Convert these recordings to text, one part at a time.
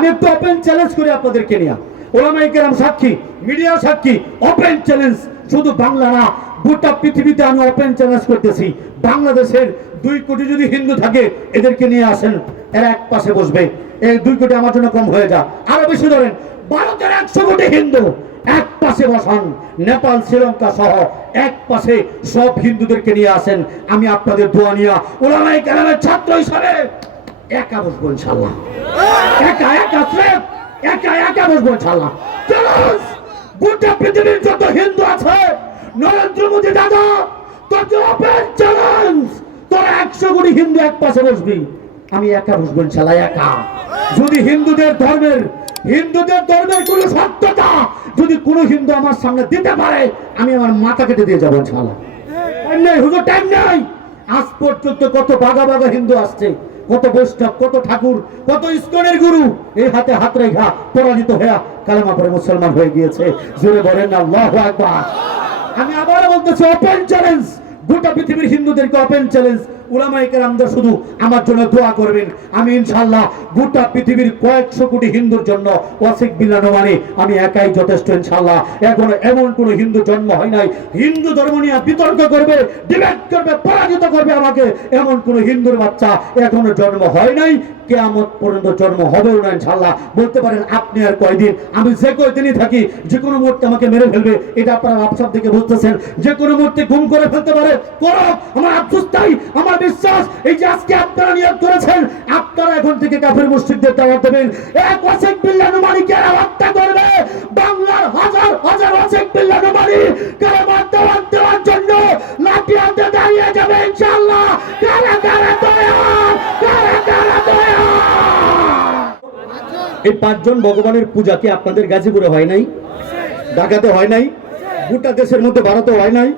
আমি একটু open challenge করি আপনাদেরকে নিয়ে, ওলামায়ে কেরাম সাক্ষী, মিডিয়া সাক্ষী, ওপেন চ্যালেঞ্জ, শুধু বাংলা না গোটা পৃথিবীতে আমি ওপেন চ্যালেঞ্জ করতেছি। বাংলাদেশের 2 কোটি যদি হিন্দু থাকে এদেরকে নিয়ে আসেন, এরা এক পাশে বসবে। এই 2 কোটি আমার জন্য কম হয়ে যা, আরো বেশি ধরেন, ভারতের 100 কোটি হিন্দু এক পাশে বসান, নেপাল শ্রীলঙ্কা সহ এক পাশে সব হিন্দুদেরকে নিয়ে আসেন। আমি আপনাদের দোয়া নিয়ে ওলামায়ে কেরামের ছাত্র হিসাবে একা বসবো ইনশাআল্লাহ, একা একা স্রেফ একা একা বসবো ইনশাআল্লাহ। চ্যালেঞ্জ, গোটা পৃথিবীর যত হিন্দু আছে, নরেন্দ্র মোদী দাদা তোকে ওপেন চ্যালেঞ্জ, তোরা 100 কোটি হিন্দু এক পাশে বসবি, আমি একা বসবো ইনশাআল্লাহ, একা। যদি হিন্দুদের ধর্মের কোন সত্যতা যদি কোন হিন্দু আমার সামনে দিতে পারে, আমি আমার মাথা কেটে দিয়ে যাবো ইনশাআল্লাহ। টাইম নাই হুজুর, টাইম নাই। আজ পর্যন্ত কত বাগা বাগা হিন্দু আসছে, কত বৈষ্ণব, কত ঠাকুর, কত ইস্কনের গুরু এই হাতে হাত রেখা পরাজিত হয়ে কালেমা পড়ে মুসলমান হয়ে গিয়েছে। জোরে বলেন আল্লাহু আকবার। আমি আবার বলতেছি ওপেন চ্যালেঞ্জ, গোটা পৃথিবীর হিন্দুদেরকে ওপেন চ্যালেঞ্জ। উলামায়ে কেরামরা শুধু আমার জন্য দোয়া করবেন, আমি ইনশাআল্লাহ গোটা পৃথিবীর কয়েকশো কোটি হিন্দুর জন্য ওয়াসিক বিল্লাহ নোমানী আমি একাই যথেষ্ট ইনশাআল্লাহ। এখনো এমন কোন হিন্দু জন্ম হয় নাই হিন্দু ধর্ম নিয়ে বিতর্ক করবে, ডিবেট করবে, পরাজিত করবে আমাকে, এমন কোন হিন্দুর বাচ্চা এখনো জন্ম হয় নাই, কিয়ামত পর্যন্ত জন্ম হবেও না ইনশাআল্লাহ। বলতে পারেন আপনি আর কয়দিন, আমি যে কয়দিনই থাকি যে কোনো মুহূর্তে আমাকে মেরে ফেলবে, এটা আপনারা আফসাব থেকে বুঝতেছেন। যে কোনো মুহূর্তে গুম করে ফেলতে পারে, করো, আমার আফসোস তাই, আমার বিশ্বাস এই যে আজকে আপনারা নিয়োগ করেছেন, আপনারা এখন থেকে কাফের মুশরিকদের দাওয়াত দেবেন, এক ওয়াসিক বিল্লাহ নোমানীকে হত্যা করবে। বাংলার হাজার হাজার ওয়াসিক বিল্লাহ নোমানী কালেমার দাওয়াত দেওয়ার জন্য লাঠি হাতে দাঁড়িয়ে যাবে ইনশাআল্লাহ। কারা কারা তৈরি, কারা কারা তৈরি। এই 5 জন ভগবানের পূজা কি আপনাদের গাজীপুরে হয় নাই, ঢাকাতে হয় নাই, গোটা দেশের মধ্যে ভারতে হয় নাই?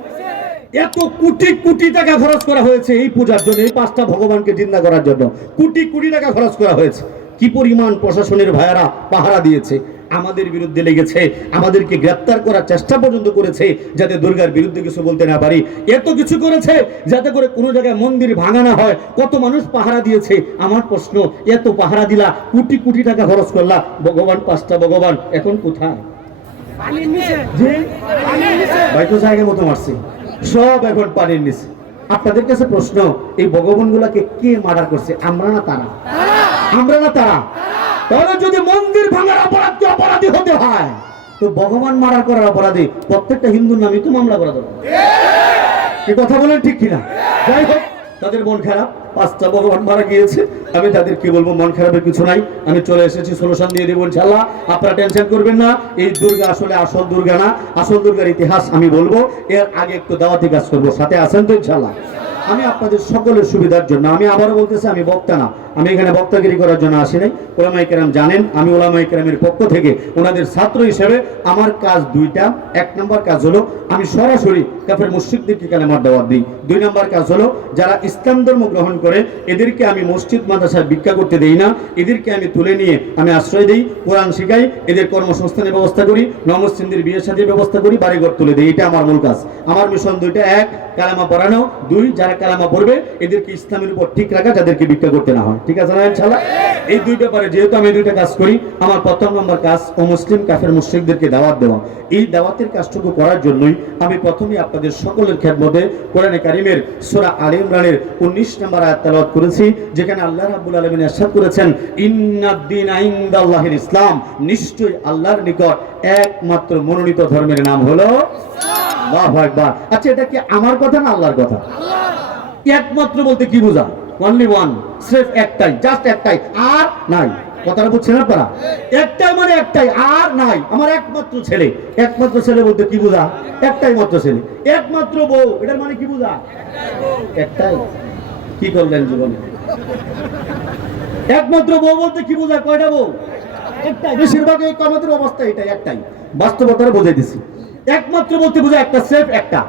এত কোটি কোটি টাকা খরচ করা হয়েছে এই পূজার জন্য, এই 5টা ভগবানকে জিন্দা করার জন্য কোটি কোটি টাকা খরচ করা হয়েছে। কি পরিমাণ প্রশাসনের ভাইয়ারা পাহারা দিয়েছে, আমাদের বিরুদ্ধে লেগেছে, আমাদেরকে গ্রেফতার করার চেষ্টা পর্যন্ত করেছে যাতে দুর্গার বিরুদ্ধে কিছু বলতে না পারি। এত কিছু করেছে যাতে করে কোনো জায়গায় মন্দির ভাঙা না হয়। কত মানুষ পাহারা দিয়েছে। আমার প্রশ্ন, এত পাহারা দিলা, কোটি কোটি টাকা খরচ করলা, ভগবান 5টা ভগবান এখন কোথায়? ভাই তো জায়গা মতো মারছে, সব এখন পানির নিচে। আপনাদের কাছে প্রশ্ন, এই ভগবানগুলাকে কে মার্ডার করছে, আমরা না তারা? আমরা না তারা? তাহলে যদি মন্দির ভাঙার অপরাধকে অপরাধী হতে হয়, তো ভগবান মার্ডার করার অপরাধী প্রত্যেকটা হিন্দুর নামই তো মামলা করা দরকার। এই কথা বলেন ঠিক কিনা? যাই হোক, তাদের মন খারাপ, 5টা ভগবান মারা গিয়েছে। আমি তাদের কি বলবো, মন খারাপের কিছু নাই, আমি চলে এসেছি, সলিউশন দিয়ে দেবো ইনশাআল্লাহ। আপনারা টেনশন করবেন না। এই দুর্গা আসলে আসল দুর্গা না, আসল দুর্গার ইতিহাস আমি বলবো, এর আগে একটু দাওয়াতি কাজ করবো, সাথে আছেন তো ইনশাআল্লাহ? আমি আপনাদের সকলের সুবিধার জন্য, আমি আবারও বলতেছি, আমি বক্তা না, আমি এখানে বক্তাগিরি করার জন্য আসি নাই। ওলামায়ে কেরাম জানেন আমি ওলামায়ে কেরামের পক্ষ থেকে ওনাদের ছাত্র হিসেবে আমার কাজ 2টা। 1 নম্বর কাজ হলো আমি সরাসরি কাফের মুশরিকদেরকে কালেমার দাওয়াত দিই। 2 নম্বর কাজ হলো যারা ইসলাম ধর্ম গ্রহণ করে এদেরকে আমি মসজিদ মাদ্রাসায় ভিক্ষা করতে দেই না, এদেরকে আমি তুলে নিয়ে আমি আশ্রয় দিই, কোরআন শিখাই, এদের কর্মসংস্থানের ব্যবস্থা করি, নমুসলিমদের বিয়ে শাদীর ব্যবস্থা করি, বাড়িঘর তুলে দিই। এটা আমার মূল কাজ। আমার মিশন 2টা, 1 কালেমা পড়ানো, 2 যারা কালেমা পড়বে এদেরকে ইসলামের উপর ঠিক রাখা, যাদেরকে ভিক্ষা করতে না হয়। ঠিক আছে না ইনশাআল্লাহ? এই 2 ব্যাপারে যেহেতু আমি 2টা কাজ করি, আমার প্রথম নম্বর কাজ অমুসলিম কাফের মুশরিকদেরকে দাওয়াত দেওয়া। এই দাওয়াতের কাজটুকু করার জন্যই আমি প্রথমেই আপনাদের সকলের খেদমতে কোরআনে কারীমের সূরা আলে ইমরানের 19 নম্বর আয়াত তেলাওয়াত করেছি, যেখানে আল্লাহ রাব্বুল আলামিন ইরশাদ করেছেন, ইন্নাদ-দীনা ইনদাল্লাহিল ইসলাম, নিশ্চয়ই আল্লাহর নিকট একমাত্র মনোনীত ধর্মের নাম হলো ইসলাম। আল্লাহু আকবার। আচ্ছা, এটা কি আমার কথা না আল্লাহর কথা? একমাত্র বলতে কি বোঝা? অনলি ওয়ান, সির্ফ একটাই, জাস্ট একটাই, আর নাই। কথাটা বুঝছেন আপনারা? একটাই মানে একটাই, আর নাই। আমার একমাত্র ছেলে, একমাত্র ছেলে বলতে কি বোঝা? একটাই মাত্র ছেলে। একমাত্র বউ, এটার মানে কি বোঝা? একটাই। কি করলেন জীবনে? একমাত্র বউ বলতে কি বোঝা? কয়টা বউ? একটাই। বেশিরভাগ এই কমাতের অবস্থা এটাই, একটাই। বাস্তবতাটা বুঝাই দিছি। একমাত্র বলতে বোঝা একটা, সির্ফ একটা।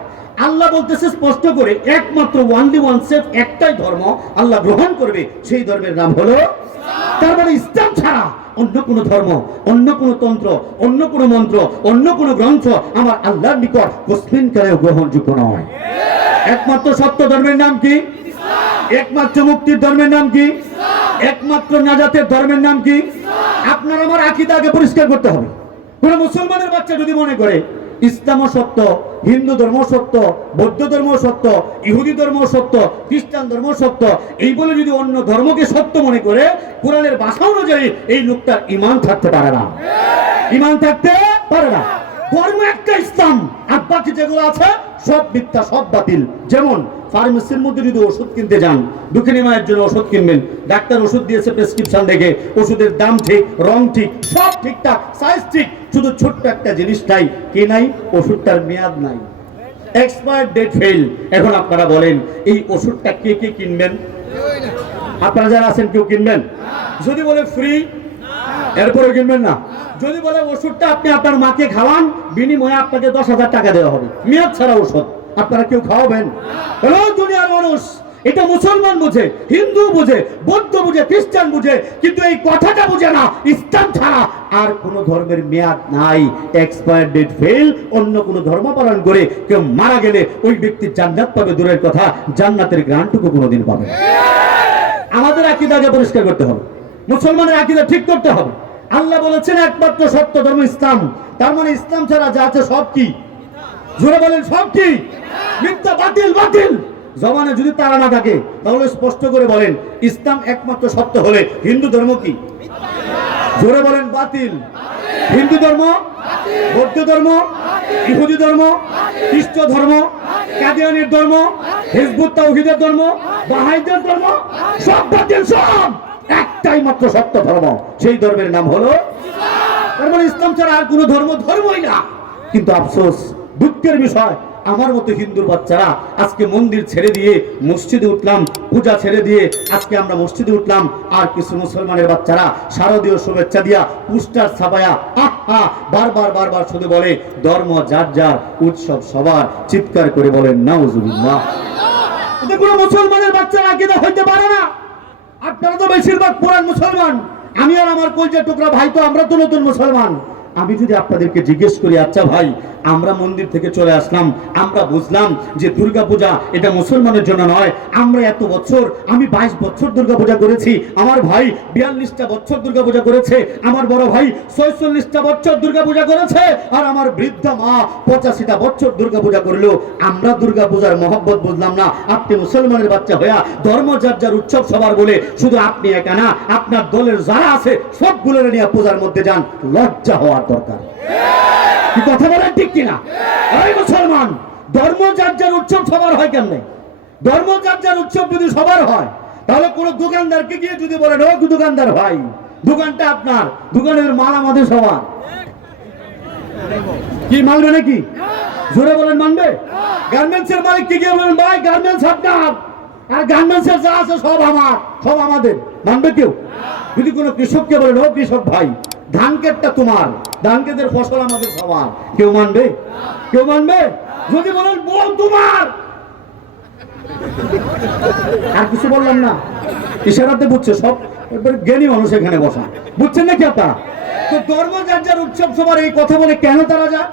আল্লাহ বলতেছে স্পষ্ট করে, একমাত্র ওয়ানলি ওয়ান, সির্ফ একটাই ধর্ম আল্লাহ গ্রহণ করবে, সেই ধর্মের নাম হলো ইসলাম। তার মানে ইসলাম ছাড়া অন্য কোন ধর্ম, অন্য কোন তন্ত্র, অন্য কোন মন্ত্র, অন্য কোন গ্রন্থ আমার আল্লাহর নিকট কোশ্চিন কালেও গ্রহণযোগ্য নয়। একমাত্র সত্য ধর্মের নাম কি? ইসলাম। একমাত্র মুক্তির ধর্মের নাম কি? ইসলাম। একমাত্র নাজাতের ধর্মের নাম কি? আপনার আমার আকীদা আগে পরিষ্কার করতে হবে। কোন মুসলমানের বাচ্চা যদি মনে করে ইসলাম সত্য, হিন্দু ধর্ম সত্য, বৌদ্ধ ধর্ম সত্য, ইহুদি ধর্ম সত্য, খ্রিস্টান ধর্ম সত্য, এই বলে যদি অন্য ধর্মকে সত্য মনে করে, কোরআনের ভাষা অনুযায়ী এই লোকটার ঈমান থাকতে পারে না। ঈমান থাকতে পারে না। ধর্ম একটা ইসলাম, আর বাকি যেগুলো আছে সব মিথ্যা, সব বাতিল। যেমন ফার্মেসির মধ্যে যদি ওষুধ কিনতে যান, দুঃখিনী মায়ের জন্য ওষুধ কিনবেন, ডাক্তার ওষুধ দিয়েছে প্রেসক্রিপশন দেখে, ওষুধের দাম ঠিক, রং ঠিক, সব ঠিকঠাক, সাইজ ঠিক, শুধু ছোট্ট একটা জিনিস নাই, কি নাই? ওষুধটার মেয়াদ নাই, এক্সপায়ার ডেট ফেল। এখন আপনারা বলেন এই ওষুধটা কে কে কিনবেন? আপনারা যারা আছেন কেউ কিনবেন? যদি বলে ফ্রি, এরপরে কিনবেন না। যদি বলে ওষুধটা আপনি আপনার মাকে খাওয়ান, বিনিময়ে আপনাকে 10,000 টাকা দেওয়া হবে, মেয়াদ ছাড়া ওষুধ, আপনারা কেউ খাওয়াবেন? হ্যালো দুনিয়ার মানুষ, এটা মুসলমান বুঝে, হিন্দু বুঝে, বৌদ্ধ বুঝে, খ্রিস্টান বুঝে, কিন্তু এই কথাটা বুঝে না ইসলাম ছাড়া আর কোন ধর্মের মেয়াদ নাই, এক্সপায়ার ডেট ফেল। অন্য কোন ধর্ম পালন করে কেউ মারা গেলে ওই ব্যক্তি জান্নাত পাবে দূরের কথা, জান্নাতের গ্রান্টুকু কোনোদিন পাবে। আমাদের আকীদা আগে পরিষ্কার করতে হবে, মুসলমানের আকীদা ঠিক করতে হবে। আল্লাহ বলেছেন একমাত্র সত্য ধর্ম ইসলাম, তার মানে ইসলাম ছাড়া যা আছে সব কি? জোরে বলেন সব কি? মিথ্যা, বাতিল, বাতিল। জবানে যদি তারা না থাকে তাহলে স্পষ্ট করে বলেন ইসলাম একমাত্র সত্য হলে হিন্দু ধর্ম কি? জোরে বলেন বাতিল। হিন্দু ধর্ম, বৌদ্ধ ধর্ম, ইহুদি ধর্ম, খ্রিস্ট ধর্ম, কাদিয়ানীর ধর্ম, হিজবুত তাওহীদের ধর্ম, বাহাইদের ধর্ম, সব বাতিল, সব। একটাই মাত্র সত্য ধর্ম, সেই ধর্মের নাম হলো ইসলাম। তার মানে ইসলাম ছাড়া আর কোনো ধর্ম ধর্মই না। কিন্তু আফসোস, দুঃখের বিষয়, আমার মতো হিন্দুর বাচ্চারা আজকে মন্দির ছেড়ে দিয়ে মসজিদে উঠলাম, পূজা ছেড়ে দিয়ে আজকে আমরা মসজিদে উঠলাম, আর কিছু মুসলমানের বাচ্চারা শারদীয় শুভেচ্ছা দিয়া পোস্টার ছাপায়া বারবার বারবার শুধু বলে ধর্ম যার যার, উৎসব সবার, চিৎকার করে বলেন নাউজুবিল্লাহ। এটা কোনো মুসলমানের বাচ্চারা আকীদা হইতে পারে না। আপনারা তো বেশিরভাগ পুরান মুসলমান, আমি আর আমার কলজার টুকরা ভাই তো আমরা তো নতুন মুসলমান। আমি যদি আপনাদেরকে জিজ্ঞেস করি, আচ্ছা ভাই, আমরা মন্দির থেকে চলে আসলাম, আমরা বুঝলাম যে দুর্গাপূজা এটা মুসলমানের জন্য নয়, আমরা এত বছর, আমি 22 বছর দুর্গাপূজা করেছি, আমার ভাই 42টা বছর দুর্গাপূজা করেছে, আমার বড় ভাই 46টা বছর দুর্গাপূজা করেছে, আর আমার বৃদ্ধা মা 85টা বছর দুর্গাপূজা করলেও আমরা দুর্গাপূজার মহব্বত বুঝলাম না। আপনি মুসলমানের বাচ্চা হইয়া ধর্ম যার যার, উৎসব সবার বলে শুধু আপনি একা না, আপনার দলের যারা আছে সবগুলো নিয়ে পূজার মধ্যে যান, লজ্জা হওয়ার দরকার। কি কথা বলেন ঠিক কিনা? এই মুসলমান, ধর্ম যার যার, উৎসব সবার হয় কেমনে? ধর্ম যার যার, উৎসব যদি সবার হয়, তাহলে কোন দোকানদারকে গিয়ে যদি বলেন ও দোকানদার ভাই, দোকানটা আপনার, দোকানের মাল আমাদের সবার, কি মানবে নাকি? জোরে বলেন মানবে? গার্মেন্টসের মালিককে গিয়ে বলেন ভাই গার্মেন্টস আপনার, আর গার্মেন্টসের যা আছে সব আমার, সব আমাদের, মানবে কেউ? যদি কোনো কৃষককে বলেন ও কৃষক ভাই, ধান ক্ষেতটা তোমার, ধান ক্ষেতের ফসল আমাদের সবার, কেউ মানবে? কেউ মানবে? যদি বলেন বউ তোমার, আর কিছু বললাম না, ইশারাতে বুঝছে সব, এবার জ্ঞানী মানুষ এখানে বসা, বুঝছেন নাকি আপনারা? তো ধর্ম যার যার, উৎসব সবার, এই কথা বলে কেন তারা যায়?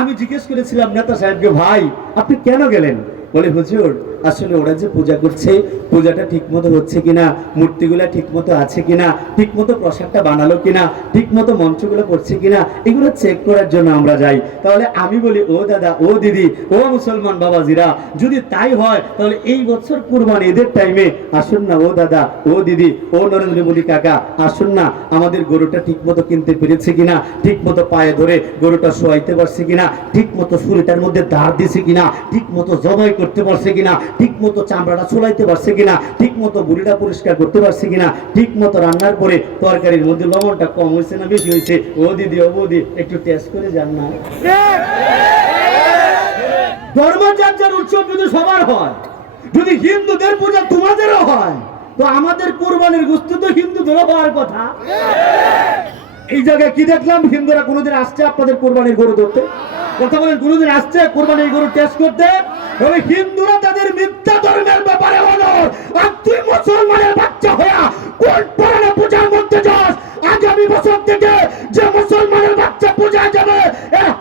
আমি জিজ্ঞেস করেছিলাম নেতা সাহেবকে, ভাই আপনি কেন গেলেন? বলে হুজুর আসলে ওরা যে পূজা করছে, পূজাটা ঠিক মতো হচ্ছে কিনা, মূর্তিগুলা ঠিক মতো আছে কিনা, ঠিক মতো প্রসাদটা বানালো কিনা, ঠিক মতো মঞ্চগুলো করছে কিনা, এগুলো চেক করার জন্য আমরা যাই। তাহলে আমি বলি ও দাদা, ও দিদি, ও মুসলমান বাবাজিরা, যদি তাই হয় তাহলে এই বছর কুরবানি ঈদের টাইমে আসুন না ও দাদা, ও দিদি, ও নরেন্দ্র মোদী কাকা, আসুন না, আমাদের গরুটা ঠিক মতো কিনতে পেরেছে কিনা, ঠিক মতো পায়ে ধরে গরুটা শোয়াইতে পারছে কিনা, ঠিক মতো শরীরটার মধ্যে দাঁড় দিছে কিনা, ঠিক মতো জবাই করতে পারছে কিনা, ঠিক মতো চামড়াটা চুলাইতে পারছে কিনা, ঠিক মতো বুড়িটা পরিষ্কার করতে পারছে কিনা, ঠিক মতো রান্নার পরে তরকারির মধ্যে লবণটা কম হয়েছে না বেশি হয়েছে, ও দিদি ও বৌদি একটু টেস্ট করে যান না। ধর্ম যার যার, উৎসব যদি সবার হয়, যদি হিন্দুদের পূজা তোমাদেরও হয়, তো আমাদের কুরবানির গোশত তো হিন্দুদেরও হওয়ার কথা। এই জায়গায় কি দেখলাম, হিন্দুরা কোনোদিন আসছে আপনাদের কুরবানির গরু ধরতে? কথা বলেন, কোনোদিন আসছে কুরবানির গরু টেস্ট করতে? তবে হিন্দুরা তাদের মিথ্যা ধর্মের ব্যাপারে হলো, আর তুই মুসলমানের বাচ্চা হইয়া কোন পুরানো পূজার মধ্যে যাস? আগামী বছর থেকে যে মুসলমানের বাচ্চা পূজায় যাবে,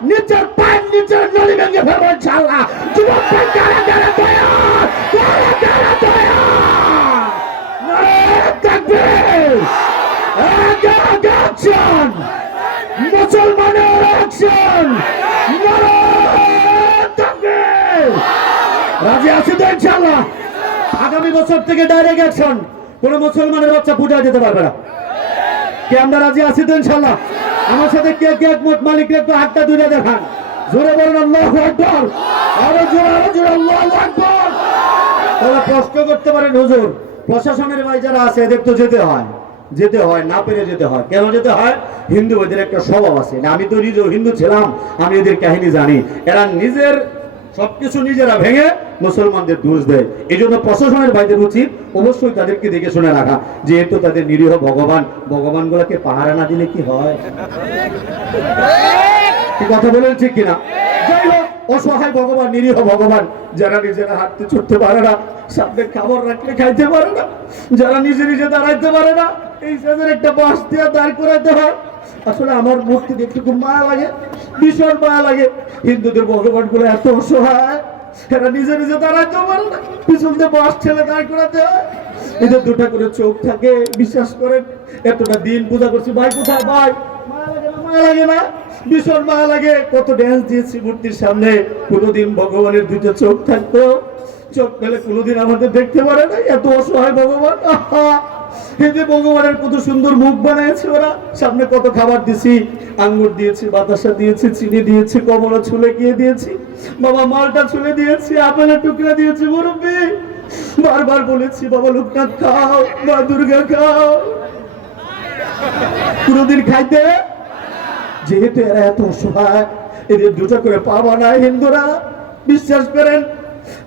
নিচের পায়ের নিচের নলি ভেঙে ফেলবো ইনশাআল্লাহ। যুবক ভাই কারা কারা তৈরি, কারা কারা তৈরি, নারে তাকবীর। স্লোগান, মুসলমানের অ্যাকশন, নারায়ে তাকবীর। রাজি আছি তো ইনশাআল্লাহ? আগামী বছর থেকে ডাইরেক্ট অ্যাকশন, কোন মুসলমানের বাচ্চা পূজায় যেতে পারবে না। কি আমরা রাজি আছি তো ইনশাআল্লাহ? আমার সাথে কে কে একমত মালিকরা একটু হাতটা দুইটা দেখান, জোরে বলুন আল্লাহু আকবার। আরো জোরে আল্লাহু আকবার। তাহলে প্রশ্ন করতে পারেন, হুজুর প্রশাসনের ভাই যারা আছে এদের তো যেতে হয়, না পেরে যেতে হয়। কেন যেতে হয়? হিন্দু ভাইদের একটা স্বভাব আছে, আমি তো নিজেও হিন্দু ছিলাম, আমি এদের কাহিনী জানি। এরা নিজের সবকিছু নিজেরা ভেঙে মুসলমানদের দোষ দেয়। এই জন্য প্রশাসনের ভাইদের উচিত অবশ্যই তাদেরকে দেখে শুনে রাখা, যেহেতু তাদের নিরীহ ভগবান গুলাকে পাহারা না দিলে কি হয়? কথা বলেন ঠিক কিনা? যাই হোক, অসহায় ভগবান, নিরীহ ভগবান, যারা নিজেরা হাঁটতে ছুটতে পারে না, সামনে খাবার রাখলে খাইতে পারে না, যারা নিজে দাঁড়াইতে পারে না, এই সাজের একটা বাঁশ দিয়ে দাঁড় করাইতে হয়। আসলে আমার মূর্তি দেখতে খুব মায়া লাগে, ভীষণ মায়া লাগে। হিন্দুদের ভগবান গুলো এত অসহায়, এরা নিজে দাঁড়াইতে পারে না, পিছন দিয়ে বাঁশ ঠেলে দাঁড় করাতে হয়। এদের দুটা করে চোখ থাকে, বিশ্বাস করেন এতটা দিন পূজা করছি, ভাই কোথায় ভাই, মায়া লাগে না? ভীষণ মায়া লাগে। কত ড্যান্স দিয়েছি মূর্তির সামনে, কোনোদিন ভগবানের দুটো চোখ থাকতো, চোখ পেলে কোনোদিন আমাদের দেখতে পারে না। এত অসহায় ভগবান। এই যে ভগবানের কত সুন্দর মুখ বানিয়েছে ওরা, সামনে কত খাবার দিয়েছি, আঙ্গুর দিয়েছি, বাতাসা দিয়েছি, চিনি দিয়েছি, কমলা ছুলে গিয়ে দিয়েছি, বাবা মালটা ছুলে দিয়েছি, আপেলের টুকরা দিয়েছি। মুরব্বি বারবার বলেছি, বাবা লোকনাথ খাও, মা দুর্গা খাও, কোনোদিন খাইতে। যেহেতু এরা এত অসহায়, এদের দুটো করে পা বানায় হিন্দুরা। বিশ্বাস করেন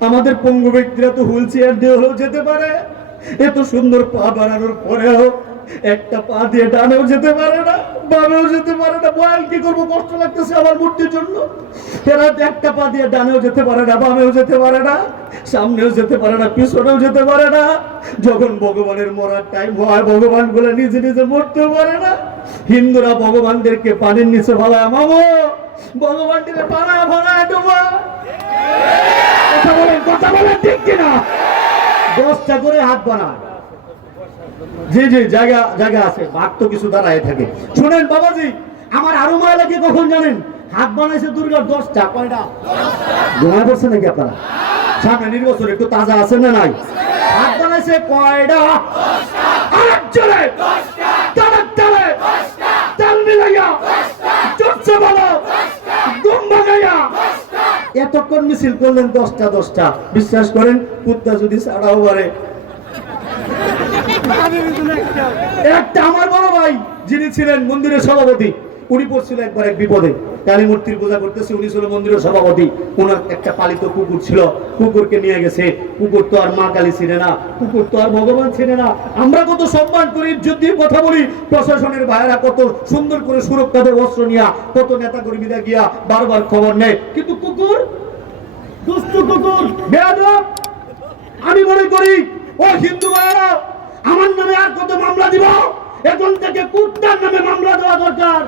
আমাদের পঙ্গু ব্যক্তিরা তো হুইল চেয়ার দিয়ে হলেও যেতে পারে, এত সুন্দর পা বানানোর পরেও একটা পা দিয়ে ডানেও যেতে পারে না, বামেও যেতে পারে না। বয়াল কি করবো, কষ্ট লাগতেছে আমার মূর্তির জন্য। এরা একটা পা দিয়ে ডানেও যেতে পারে না, বামেও যেতে পারে না, সামনেও যেতে পারে না, পিছনেও যেতে পারে না। যখন ভগবানের মরার টাইম হয়, ভগবান গুলো নিজে মরতেও পারে না। হিন্দুরা ভগবানদেরকে পানির নিচে ভালায়, মামো ভগবানটিকে পাড়ায় ভাড়ায় ডোবা। কথা বলেন ঠিক কিনা? 10টা করে হাত বানায়, জি জায়গা আছে, ভাগ তো কিছু দাঁড়ায় থাকে। শুনেন বাবাজি, আমার আরো মায়া লাগে কখন জানেন? হাত বানাইছে দুর্গার 10টা। কয়টা? ঘুমায় পড়ছে নাকি আপনারা? সামনে নির্বাচন, একটু তাজা আছেন না নাই? হাত বানাইছে কয়টা? আরেকজনে তাল মিলাইয়া জোরছে বলো, দুম ভাগাইয়া এতক্ষণ মিছিল করলেন 10টা। বিশ্বাস করেন কুত্তা যদি ছাড়াও পারে। একটা আমার বড় ভাই যিনি ছিলেন মন্দিরের সভাপতি, উনি পড়ছিল একবার এক বিপদে, কালী মূর্তির পূজা করতেছে, উনি ছিল মন্দিরের সভাপতি। ওনার একটা পালিত কুকুর ছিল, কুকুরকে নিয়ে গেছে। কুকুর তো আর মা কালী ছিনে না, কুকুর তো আর ভগবান ছিনে না। আমরা কত সম্মান করি, যদি কথা বলি, প্রশাসনের ভাইয়েরা কত সুন্দর করে সুরক্ষা দেয়, অস্ত্র নিয়ে, কত নেতা কর্মীরা গিয়া বারবার খবর নেয়, কিন্তু কুকুর, দুষ্টু কুকুর, বেয়াদব। আমি মনে করি ও হিন্দু ভাইয়েরা, আমার নামে আর কত মামলা দিব, এখন থেকে কুত্তার নামে মামলা দেওয়া দরকার।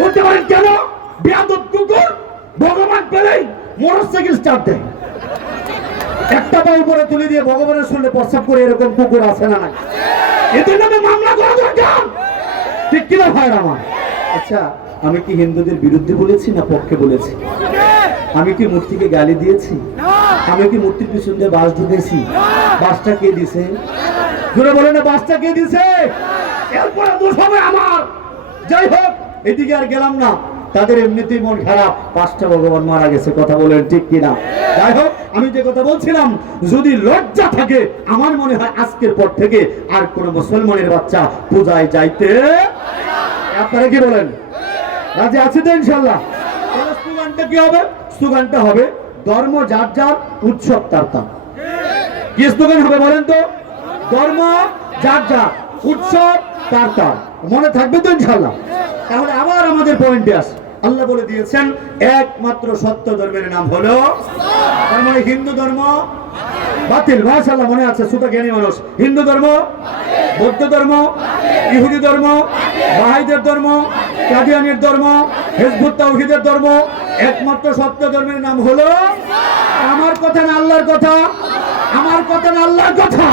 বলতে পারেন কেন? বেয়াদব কুকুর ভগবান পেলেই মোটরসাইকেল স্টার্ট দেয়, একটা পা উপরে তুলে দিয়ে ভগবানের শুনলে প্রস্তাব করে, এরকম কুকুর আছে না নাই? এদের নামে মামলা করা দরকার, ঠিক কিনা ভাইয়ের আমার? আচ্ছা, আমি কি হিন্দুদের বিরুদ্ধে বলেছি না পক্ষে বলেছি? আমি কি মূর্তিকে গালি দিয়েছি? আমি কি মূর্তির পিছন দিয়ে বাস ঢুকেছি? বাসটা কে দিছে? জোরে বলে না, বাসটা কে দিছে? এরপরে দোষ হবে আমার। যাই হোক, এদিকে আর গেলাম না, তাদের এমনিতেই মন খারাপ, 5টা ভগবান মারা গেছে। কথা বলেন ঠিক কিনা? যাই হোক, আমি যে কথা বলছিলাম, যদি লজ্জা থাকে, আমার মনে হয় আজকের পর থেকে আর কোন মুসলমানের বাচ্চা পূজায় যাইতে। আপনারা কি বলেন? রাজি আছে তো ইনশাল্লাহ? স্লোগানটা কি হবে? স্লোগানটা হবে ধর্ম যার যার, উৎসব তার তার। কি স্লোগান হবে বলেন তো? ধর্ম যার যার, উৎসব তার তার। মনে থাকবে তো ইনশাল্লাহ? তাহলে আবার আমাদের পয়েন্টে আসে, আল্লাহ বলে দিয়েছেন একমাত্র সত্য ধর্মের নাম হলো, তার মানে হিন্দু ধর্ম বাতিল। মাশাআল্লাহ, মনে আছে, সুতা জ্ঞানী মানুষ। হিন্দু ধর্ম, বৌদ্ধ ধর্ম, ইহুদি ধর্ম, বাহাইদের ধর্ম, কাদিয়ানির ধর্ম, হিজবুত তাওহীদের ধর্ম, একমাত্র সত্য ধর্মের নাম হলো। আমার কথা না আল্লাহর কথা? আমার কথা না আল্লাহর কথা?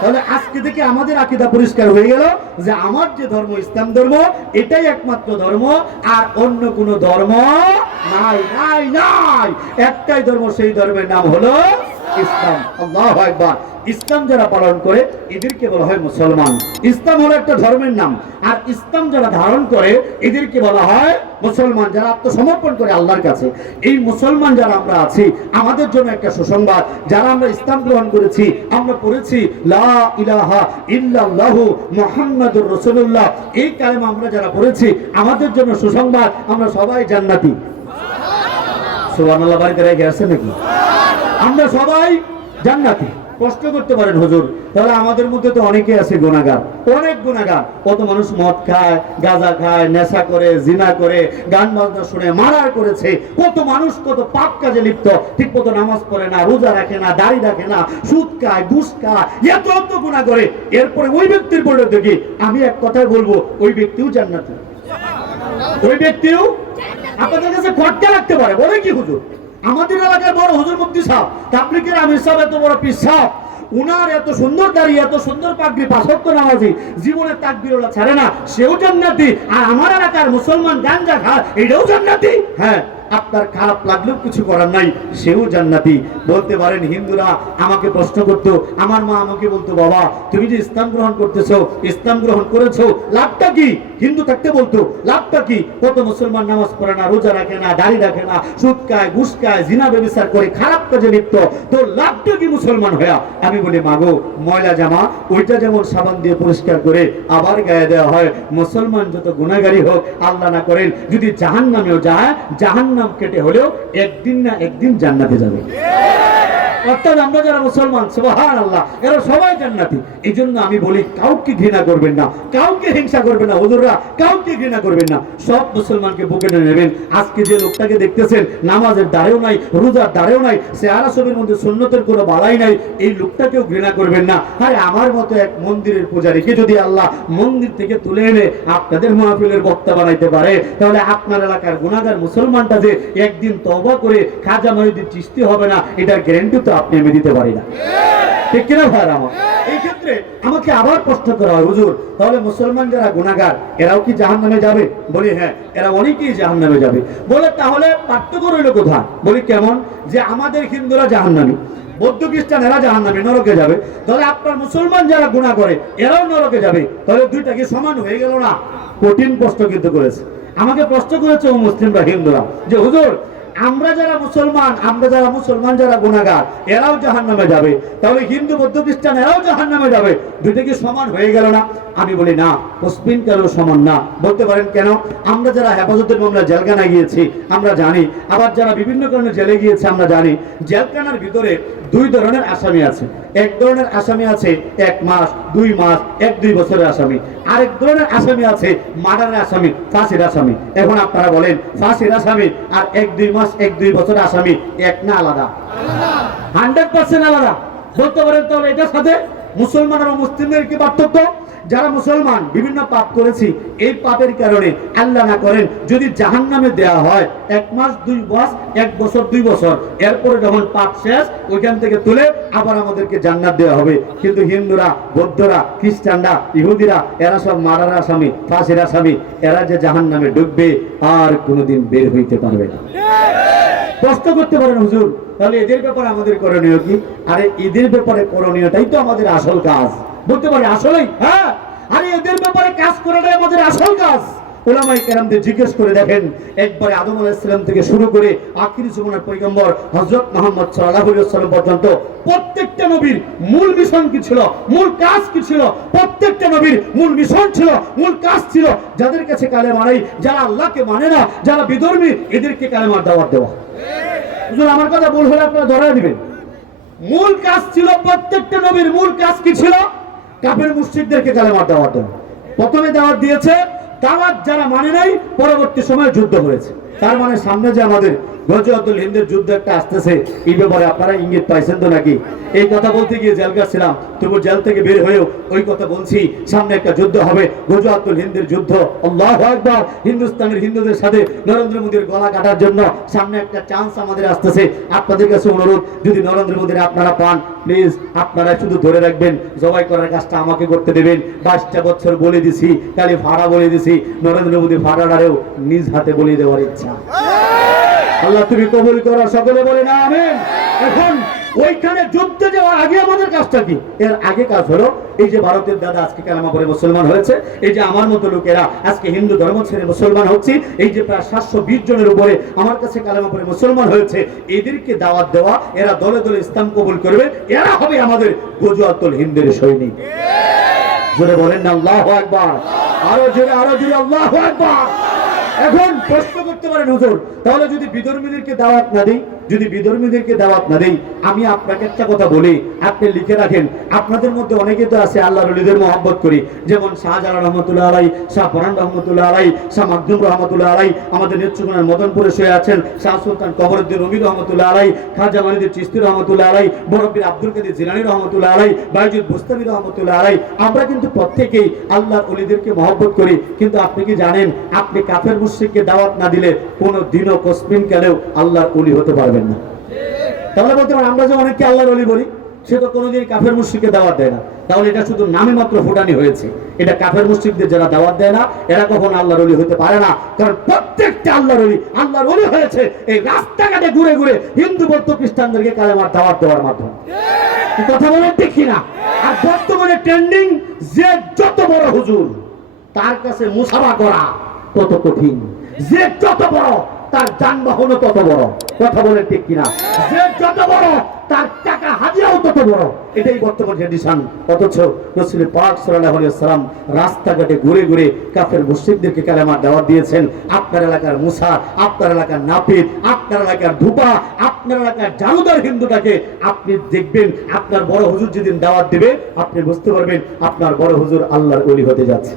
তাহলে আজকে থেকে আমাদের আকীদা পরিষ্কার হয়ে গেল যে আমার যে ধর্ম ইসলাম ধর্ম, এটাই একমাত্র ধর্ম, আর অন্য কোনো ধর্ম নাই নাই নাই। একটাই ধর্ম, সেই ধর্মের নাম হলো ইসলাম। আল্লাহু আকবার। ইসলাম যারা পালন করে এদেরকে বলা হয় মুসলমান। ইসলাম হলো একটা ধর্মের নাম, আর ইসলাম যারা ধারণ করে এদেরকে বলা হয় মুসলমান, যারা আত্মসমর্পণ করে আল্লাহর কাছে। এই মুসলমান যারা আমরা আছি, আমাদের জন্য একটা সুসংবাদ, যারা আমরা ইসলাম গ্রহণ করেছি, আমরা পড়েছি লা ইলাহা ইল্লাল্লাহু মুহাম্মাদুর রাসূলুল্লাহ, এই কালেমা আমরা যারা পড়েছি, আমাদের জন্য সুসংবাদ, আমরা সবাই জান্নাতি। সুবহানাল্লাহ। বাড়িতে রেখে আসছে নাকি? আমরা সবাই জান্নাতি। প্রশ্ন করতে পারেন হুজুর, তাহলে আমাদের মধ্যে তো অনেকে আছে গুনাহগার, অনেক গুনাহগার। কত মানুষ মদ খায়, গাঁজা খায়, নেশা করে, জিনা করে, গান বাজনা শুনে মারার করেছে। কত মানুষ কত পাপ কাজে লিপ্ত, ঠিক মতো নামাজ পড়ে না, রোজা রাখে না, দাড়ি রাখে না, সুদ খায়, ঘুষ খায়, এত এত গুনাহ করে। এরপরে ওই ব্যক্তির বলে দেখি, আমি এক কথাই বলবো, ওই ব্যক্তিও জান্নাতি। ওই ব্যক্তিও আপনাদের কাছে খটকা লাগতে পারে, বলে কি হুজুর? আমাদের এলাকার বড় হুজুর মুফতি সাহেব, তাবলীগের আমির সাহেব, এত বড় পীর সাহেব, উনার এত সুন্দর দাড়ি, এত সুন্দর পাগড়ি, ৫ ওয়াক্ত নামাজি, জীবনে তাকবীরওয়ালা ছাড়ে না, সেও জান্নাতি। আর আমার এলাকার মুসলমান গাঞ্জা খায়, এটাও জান্নাতি। হ্যাঁ, আপনার খারাপ লাগলেও কিছু করার নাই, সেও জান্নাতি। বলতে পারেন হিন্দুরা আমাকে প্রশ্ন করতো, আমার মা আমাকে বলতো, বাবা তুমি যে ইসলাম গ্রহণ করতেছো, ইসলাম গ্রহণ করেছো, লাভটা কি? হিন্দু থাকতে বলতো, লাভটা কি? কত মুসলমান নামাজ পড়ে না, রোজা রাখে না, দাড়ি রাখে না, সুদ খায়, ঘুষ খায়, জিনা ব্যভিচার করে, খারাপ কাজে লিপ্ত, তো লাভটা কি মুসলমান হয়া? আমি বলি, মাগো, ময়লা জামা ওইটা যেমন সাবান দিয়ে পরিষ্কার করে আবার গায়ে দেওয়া হয়, মুসলমান যত গুনাহগারী হোক, আল্লাহ না করেন যদি জাহান্নামেও যায়, জাহান্নাম কেটে হলেও একদিন না একদিন জান্নাতে যাবে। অর্থাৎ আমরা যারা মুসলমান, সুবহানাল্লাহ, এরা সবাই জান্নাতি। এই জন্য আমি বলি, কাউকে ঘৃণা করবেন না, কাউকে হিংসা করবেন না, হুজুররা কাউকে ঘৃণা করবেন না, সব মুসলমানকে বুকে টেনে নেবেন। আজকে যে লোকটাকে দেখতেছেন, নামাজের দাঁড়েও নাই, রোজার দাঁড়েও নাই, চেহারা ছবির মধ্যে সুন্নতের কোনো বালাই নাই, এই লোকটাকেও ঘৃণা করবেন না। আরে আমার মতো এক মন্দিরের পূজারীকে যদি আল্লাহ মন্দির থেকে তুলে এনে আপনাদের মাহফিলের বক্তা বানাইতে পারে, তাহলে আপনার এলাকার গুনাহগার মুসলমানটা যে একদিন তওবা করে খাজা মঈনুদ্দিন চিশতি হবে না, এটার গ্যারান্টি তো আপনি আমি দিতে পারি না, ঠিক কিনা ভাই আমার? এই ক্ষেত্রে আমাকে আবার প্রশ্ন করা হয়, হুজুর তাহলে মুসলমান যারা গুনাহগার, এরাও কি জাহান্নামে যাবে? বলি হ্যাঁ, এরা অনেকেই জাহান্নামে যাবে। বলে তাহলে পার্থক্য রইল কোথায়? বলি কেমন? যে আমাদের হিন্দুরা জাহান্নামী, বৌদ্ধ খ্রিস্টান এরা জাহান্নামী, নরকে যাবে। তাহলে আপনার মুসলমান যারা গুনাহ করে, এরাও নরকে যাবে। তাহলে দুইটা কি সমান হয়ে গেল না? কঠিন প্রশ্ন কিন্তু করেছে, আমাকে প্রশ্ন করেছে ও মুসলিমরা, হিন্দুরা, যে হুজুর আমরা যারা মুসলমান যারা গুনাহগার, এরাও জাহান্নামে যাবে, তাহলে হিন্দু বৌদ্ধ খ্রিস্টান এরাও জাহান্নামে যাবে, দুইটা কি সমান হয়ে গেল না? আমি বলি না, কোসবিন কেন সমান না। বলতে পারেন কেন? আমরা যারা হেফাজতের মামলা জেলখানায় গিয়েছি আমরা জানি, আবার যারা বিভিন্ন কারণে জেলে গিয়েছে আমরা জানি, জেলখানার ভিতরে দুই ধরনের আসামি আছে। এক ধরনের আসামি আছে 1 মাস, 2 মাস, 1-2 বছরের আসামি। আরেক ধরনের আসামি আছে মার্ডারের আসামি, ফাঁসির আসামি। এখন আপনারা বলেন, ফাঁসির আসামি আর 1-2 মাস, 1-2 বছরের আসামি এক না আলাদা? 100% আলাদা। বলতে পারেন তাহলে এটার সাথে মুসলমান আর মুসলিমদের কি পার্থক্য? যারা মুসলমান বিভিন্ন পাপ করেছি, এই পাপের কারণে আল্লাহ না করেন যদি জাহান্নামে দেয়া হয় 1 মাস, 2 মাস, 1 বছর, 2 বছর, এরপরে যখন পাপ শেষ ওইখান থেকে তুলে আবার আমাদেরকে জান্নাত দেওয়া হবে। কিন্তু হিন্দুরা, বৌদ্ধরা, খ্রিস্টানরা, ইহুদিরা, এরা সব মারার আসামি, ফাঁসির আসামি, এরা যে জাহান্নামে ডুববে আর কোনোদিন বের হইতে পারবে না। প্রশ্ন করতে পারেন, হুজুর তাহলে এদের ব্যাপারে আমাদের করণীয় কি? আরে এদের ব্যাপারে করণীয়টাই তো আমাদের আসল কাজ। বলতে পারে আসলেই, হ্যাঁ, আরে এদের ব্যাপারে কাজ করাটাই আমাদের আসল কাজ। উলামায়ে কেরামদের জিজ্ঞেস করে দেখেন, একবারে আদম আলাইহিস সালাম থেকে শুরু করে আখির জীবনের পয়গম্বর হযরত মুহাম্মদ সাল্লাল্লাহু আলাইহি ওয়াসাল্লাম পর্যন্ত প্রত্যেকটা নবীর মূল মিশন কি ছিল, মূল কাজ কি ছিল? প্রত্যেকটা নবীর মূল মিশন ছিল, মূল কাজ ছিল, যাদের কাছে কালেমা নাই, যারা আল্লাহকে মানে না, যারা বিধর্মী, এদেরকে কালেমার দাওয়াত দেওয়া। হুজুর আমার কথা ভুল হলে আপনারা ধরে দিবেন। মূল কাজ ছিল, প্রত্যেকটা নবীর মূল কাজ কি ছিল? কাফের মুশরিকদেরকে কালেমার দাওয়াত দেওয়া। প্রথমে দাওয়াত দিয়েছে, দাওয়াত যারা মানে নাই, পরবর্তী সময়ে যুদ্ধ হয়েছে। তার মানে সামনে যে আমাদের গজওয়াতুল হিন্দের যুদ্ধ একটা আসতেছে, এই ব্যাপারে আপনারা ইঙ্গিত পাইছেন তো নাকি? এই কথা বলতে গিয়ে জেলগাছিলাম, তবু জেল থেকে বের হয়েও ওই কথা বলছি, সামনে একটা যুদ্ধ হবে, গজওয়াতুল হিন্দের যুদ্ধ। আল্লাহু আকবার। হিন্দুস্তানের হিন্দুদের সাথে নরেন্দ্র মোদীর গলা কাটার জন্য সামনে একটা চান্স আমাদের আসতেছে। আপনাদের কাছে অনুরোধ, যদি নরেন্দ্র মোদীর আপনারা পান, প্লিজ আপনারা শুধু ধরে রাখবেন, জবাই করার কাজটা আমাকে করতে দেবেন। 22টা বছর বলে দিছি, খালি ভাড়া বলে দিছি, নরেন্দ্র মোদী ভাড়াটারেও নিজ হাতে বলে দেওয়ার ইচ্ছা। আল্লাহ তুমি কবুল করো, সকলে বলে না আমিন। এখন ওইখানে যুদ্ধে যাওয়ার আগে আমাদের কাজটা কি? এর আগে কাজ হলো, এই যে ভারতের দাদা আজকে কালেমা পড়ে মুসলমান হয়েছে, এই যে আমার মতো লোকেরা আজকে হিন্দু ধর্ম ছেড়ে মুসলমান হচ্ছে, এই যে প্রায় 720 জনের উপরে আমার কাছে কালেমা পড়ে মুসলমান হয়েছে, এদেরকে দাওয়াত দেওয়া, এরা দলে দলে ইসলাম কবুল করবে, এরা হবে আমাদের গজওয়াতুল হিন্দের সৈনিক। জোরে বলেন না আল্লাহু আকবার। আরো জোরে আল্লাহু আকবার। এখন প্রশ্ন করতে পারেন, হুজুর তাহলে যদি বিধর্মীদেরকে দাওয়াত না দেই, আমি আপনাকে একটা কথা বলি, আপনি লিখে রাখেন। আপনাদের মধ্যে অনেকে তো আছে আল্লাহর ওলিদের মহব্বত করি, যেমন শাহজালাল রহমতুল্লাহ আলাই, শাহ ফরান রহমতুল্লাহ আলাই, শাহ মাকদুম রহমতুল্লাহ আলাই, আমাদের নেত্রকোনার মদনপুরে শুয়ে আছেন শাহ সুলতান কমরউদ্দিন রবি রহমতুল্লাহ আলাই, খাজা মানিদুর চিশতি রহমতুল্লাহ আলাই, মুরব্বী আব্দুল কাদের জিলানী রহমতুল্লাহ আলাই, বাইজুল বুস্তামি রহমতুল্লাহ আলাই। আমরা কিন্তু প্রত্যেকেই আল্লাহর ওলিদেরকে মহব্বত করি, কিন্তু আপনি কি জানেন, আপনি কাফের মুশরিককে দাওয়াত না দিলে কোনো দিনও কসমিন কালেও আল্লাহর ওলি হতে পারবেন না। তাহলে বলতে পারেন, আমরা যে অনেককে আল্লাহর ওলি বলি, সে তো কোনোদিন কাফের মুশরিককে দাওয়াত দেয় না। তাহলে এটা শুধু নামে মাত্র ফুটানি হয়েছে। এটা কাফের মুশরিকদের যারা দাওয়াত দেয় না, এরা কখনো আল্লাহর ওলি হতে পারে না। কারণ প্রত্যেকটা আল্লাহর ওলি হয়েছে এই রাস্তাঘাটে ঘুরে ঘুরে হিন্দু বৌদ্ধ খ্রিস্টানদেরকে কালেমার দাওয়াত দেওয়ার মাধ্যমে। কথা বলে দেখি না। আর বর্তমানে ট্রেন্ডিং, যে যত বড় হুজুর তার কাছে মুসাফা করা তত কঠিন, যে যত বড় তার যানবাহনও তত বড়। কথা বলে ঠিক কিনা? যে যত বড় তার টাকা হাজিরাও তত বড়। এটাই বর্তমান ট্রেডিশন। অথচ রাসূল পাক সাল্লাল্লাহু আলাইহি ওয়াসাল্লাম রাস্তাঘাটে ঘুরে ঘুরে কাফের মুশরিকদেরকে কালেমার দাওয়াত দিয়েছেন। আপনার এলাকার মুসা, আপনার এলাকার নাপিত, আপনার এলাকার ধুপা, আপনার এলাকার জানুদার হিন্দুটাকে আপনি দেখবেন, আপনার বড় হুজুর যেদিন দাওয়াত দিবে, আপনি বুঝতে পারবেন আপনার বড় হুজুর আল্লাহর ওলি হতে যাচ্ছে।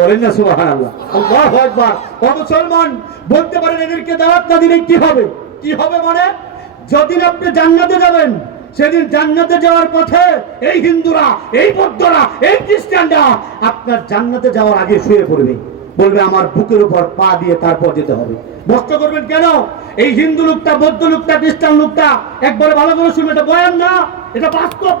বলেন না সুবহানাল্লাহ, আল্লাহু আকবার। ও মুসলমান, বলতে পারেন এদেরকে দাওয়াত না দিলে কি হবে? কি হবে মানে, যদিন আপনি জান্নাতে যাবেন, সেদিন জান্নাতে যাওয়ার পথে এই হিন্দুরা, এই বৌদ্ধরা, এই খ্রিস্টানরা আপনার জান্নাতে যাওয়ার আগে শুয়ে পড়বে, বলবে আমার বুকের উপর পা দিয়ে তারপর যেতে হবে। কষ্ট করবেন কেন? এই হিন্দু লোকটা, বৌদ্ধ লোকটা, খ্রিস্টান লোকটা, একবার ভালো করে শুনবে, এটা বয়ান না, এটা বাস্তব।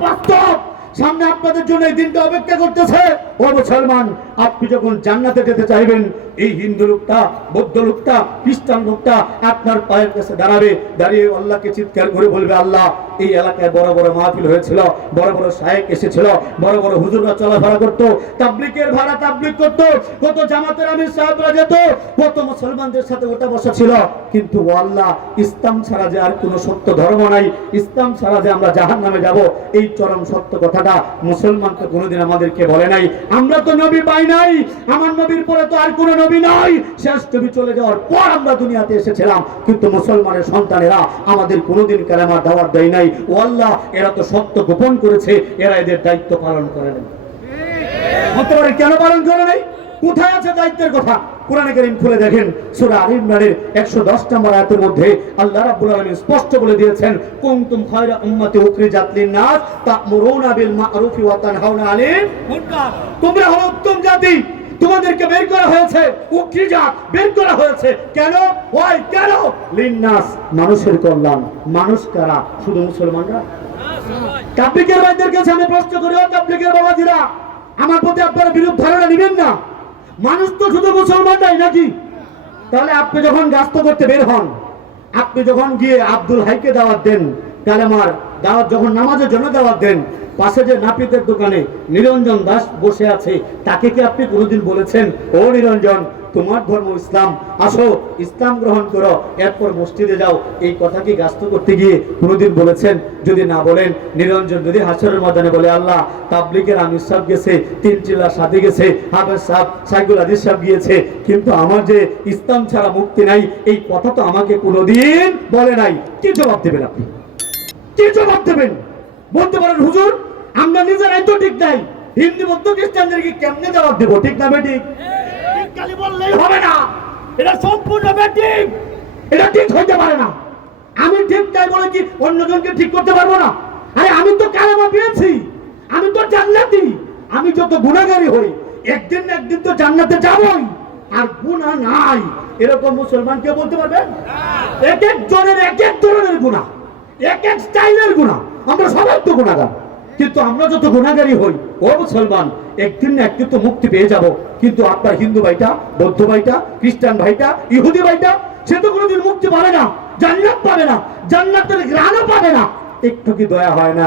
সামনে আপনাদের জন্য এই দিনটা অপেক্ষা করতেছে। ও মুসলমান, আপনি যখন জান্নাতে যেতে চাইবেন, এই হিন্দু লোকটা, বৌদ্ধ লোকটা, খ্রিস্টান লোকটা আপনার পায়ের কাছে দাঁড়াবে, দাঁড়িয়ে আল্লাহকে চিৎকার করে বলবে, আল্লাহ এই এলাকায় বড় বড় মাহফিল হয়েছিল, বড় বড় শায়েখ এসেছিল, বড় বড় হুজুররা চলাফেরা করতো, তাবলীগের ভাড়া তাবলীগ করতো, কত জামাতের আমির সাহেবরা যেত, কত মুসলমানদের সাথে ওঠা বসা ছিল। কিন্তু ও আল্লাহ, ইসলাম ছাড়া যে আর কোনো সত্য ধর্ম নাই, ইসলাম ছাড়া যে আমরা জাহান্নামে যাব, এই চরম সত্য কথাটা মুসলমান তো কোনোদিন আমাদেরকে বলে নাই। আমরা তো নবী পাই নাই, আমার নবীর পরে তো আর কোনো নবী নাই, শেষ নবী চলে যাওয়ার পর আমরা দুনিয়াতে এসেছিলাম, কিন্তু মুসলমানের সন্তানেরা আমাদের কোনোদিন কালেমার দাওয়াত দেয় নাই। ও আল্লাহ, এরা তো সত্য গোপন করেছে, এরা এদের দায়িত্ব পালন করে নাই। কেন পালন করে নাই? কোথায় আছে দায়িত্বের কথা? কোরআনে কারীম খুলে দেখেন, সূরা আলে ইমরানের 110 নম্বর আয়াতের মধ্যে আল্লাহ রাব্বুল আলামিন স্পষ্ট বলে দিয়েছেন, কুনতুম খায়রা উম্মাতি উখরিজাত লিন-নাস তা'মুরুনা বিল মা'রুফি ওয়া তানহাউনা আনিল মুনকার। তোমরা হলো উত্তম জাতি, তোমাদেরকে বের করা হয়েছে, উখরিজাত বের করা হয়েছে। কেন? ওয়াই কেন? লিন-নাস, মানুষের কল্যাণ। মানুষ কারা? শুধু মুসলমানরা? তাবলীগের ভাইদের কাছে আমি প্রশ্ন করি, ও তাবলীগের বাবাজিরা, আমার প্রতি আপনারা বিরূপ ধারণা নেবেন না। মানুষ তো শুধু মুসলমানরাই নাকি? তাহলে আপনি যখন গাস্ত করতে বের হন, আপনি যখন গিয়ে আব্দুল হাইকে দাওয়াত দেন, কালেমার দাওয়াত, যখন নামাজের জন্য দাওয়াত দেন, পাশে যে নাপিতের দোকানে নিরঞ্জন দাস বসে আছে, তাকে কি আপনি কোনোদিন বলেছেন, ও নিরঞ্জন, তোমার ধর্ম ইসলাম, আসো ইসলাম গ্রহণ করো, এরপর মসজিদে যাও? এই কথা কি গাস্ত করতে গিয়ে কোনোদিন বলেছেন? যদি না বলেন, নিরঞ্জন যদি হাসরের ময়দানে বলে, আল্লাহ তাবলীগের আমির সাহেব গেছে, তিন চিল্লার সাথে গেছে, হাফেজ সাহেব, সাইকুল হাদিস সাহেব গিয়েছে, কিন্তু আমার যে ইসলাম ছাড়া মুক্তি নাই, এই কথা তো আমাকে কোনোদিন বলে নাই, কি জবাব দেবেন আপনি? কি জবাব দেবেন? বলতে পারেন, হুজুর আমরা নিজেরাই তো ঠিক নাই, হিন্দু বৌদ্ধ খ্রিস্টানদেরকে কেমনে জবাব দেবো? ঠিক না বেঠিক? খালি বললেই হবে না, এটা সম্পূর্ণ ব্যাটিক, এটা ঠিক হইতে পারে না। আমি ঠিক তাই বলে কি অন্যজনকে ঠিক করতে পারবো না? আরে আমি তো কালেমা পেয়েছি, আমি তো জান্নাতি। আমি যত গুনাহগারী হই একদিন না একদিন তো জান্নাতে যাবই। আর গুনাহ নাই এরকম মুসলমান কে বলতে পারবেন? এক এক জনের এক এক ধরনের গুনাহ, এক এক স্টাইলের গুনাহ। আমরা সবাই তো গুনাহগার, কিন্তু আমরা যত গুনাহগারী হই ও মুসলমান একদিন না একদিন তো মুক্তি পেয়ে যাব। কিন্তু আপনার হিন্দু ভাইটা, বৌদ্ধ ভাইটা, খ্রিস্টান ভাইটা, ইহুদি ভাইটা সে তো কোনোদিন মুক্তি পাবে না, জান্নাত পাবে না, জান্নাতের ঘ্রাণও পাবে না। একটু কি দয়া হয় না?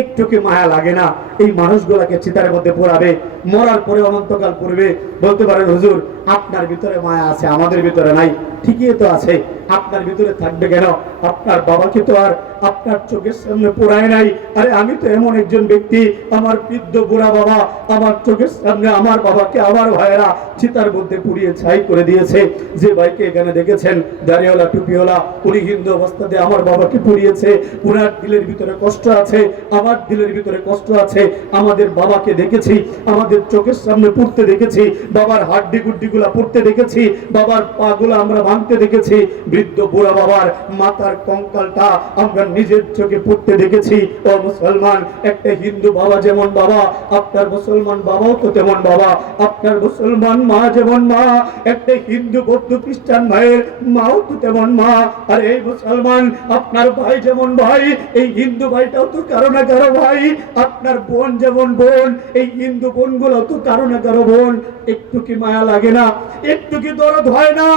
একটু কি মায়া লাগে না? এই মানুষগুলাকে চিতার মধ্যে পোড়াবে, মরার পরে অনন্তকাল পড়বে। বলতে পারেন হুজুর আপনার ভিতরে মায়া আছে, আমাদের ভিতরে নাই। ঠিকই তো আছে, আপনার ভিতরে থাকবে কেন? আপনার বাবাকে তো আর আপনার চোখের সামনে পোড়ায় নাই। আরে আমি তো এমন একজন ব্যক্তি, আমার বৃদ্ধ বুড়া বাবা আমার চোখের সামনে আমার বাবাকে আমার ভাইয়েরা চিতার মধ্যে পুড়িয়ে ছাই করে দিয়েছে। যে ভাইকে এখানে দেখেছেন দাড়িওয়ালা টুপিওয়ালা, উনি হিন্দু অবস্থাতে আমার বাবাকে পুড়িয়েছে। উনার দিলের ভিতরে কষ্ট আছে, আমার দিলের ভিতরে কষ্ট আছে। আমাদের বাবাকে দেখেছি, আমাদের চোখের সামনে পুড়তে দেখেছি, বাবার হাড্ডি গুড্ডি গুলা পুড়তে দেখেছি, বাবার পা গুলা আমরা ভাঙতে দেখেছি, বৃদ্ধ বুড়া বাবার মাথার কঙ্কালটা আমরা নিজের চোখে পুড়তে দেখেছি। ও মুসলমান, একটা হিন্দু বাবা যেমন বাবা, আপনার মুসলমান বাবাও তো তেমন বাবা। আপনার মুসলমান মা যেমন মা, একটা হিন্দু বৌদ্ধ খ্রিস্টান ভাইয়ের মাও তো তেমন মা। আর এই মুসলমান আপনার ভাই যেমন ভাই, এই হিন্দু ভাইটাও তো কারো না কারো ভাই। আপনার বোন যেমন বোন, এই হিন্দু বোনগুলো তো কারো না কারো বোন। একটু কি মায়া লাগে না? একটু কি দরদ হয় না?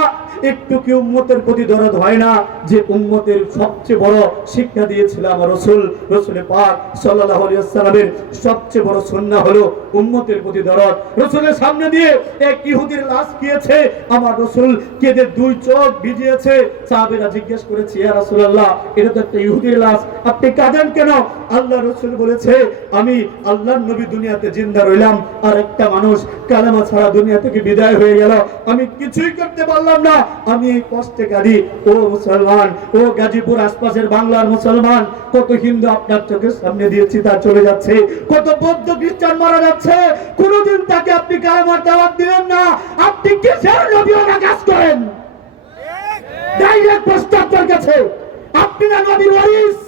একটু কি উম্মতের প্রতি দরদ হয় না? যে উম্মতের সবচেয়ে বড় শিক্ষা দিয়েছিল আমার রাসূল, রাসূল পাক সাল্লাল্লাহু আলাইহি ওয়াসাল্লামের সবচেয়ে বড় সুন্নাহ হলো উম্মতের প্রতি দরদ। রাসূলের সামনে দিয়ে এক ইহুদির লাশ গিয়েছে, আমার রাসূল কেঁদে দুই চোখ ভিজিয়েছে। সাহাবীরা জিজ্ঞেস করেছে, ইয়া রাসূলুল্লাহ, এটা তো একটা ইহুদির লাশ, আপনি কাঁদেন কেন? আল্লাহ রাসূল বলেছে, আমি আল্লাহর নবী দুনিয়াতে জিন্দা রইলাম, আর একটা মানুষ কালেমা ছাড়া দুনিয়া থেকে বিদায় হয়ে গেল, আমি কিছুই করতে পারলাম না, আমি এই কষ্টে কাঁদি। ও মুসলমান, ও গাজীপুর আশপাশের বাংলার মুসলমান, কত হিন্দু আপনার চোখের সামনে দিয়ে চিতা চলে যাচ্ছে, কত বৌদ্ধ খ্রিস্টান মারা যাচ্ছে, কোনদিন তাকে আপনি কালেমার দাওয়াত দিলেন না। আপনি কিসের নবীওয়ালা কাজ করেন? ডাইরেক্ট প্রশ্ন আপনার কাছে, আপনি না নবীর ওয়ারিস?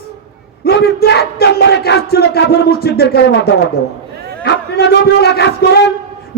নবীর তো এক নম্বরে কাজ ছিল কাফের মুশরিকদের কালেমার দাওয়াত দেওয়া। আপনি না নবীওয়ালা কাজ করেন?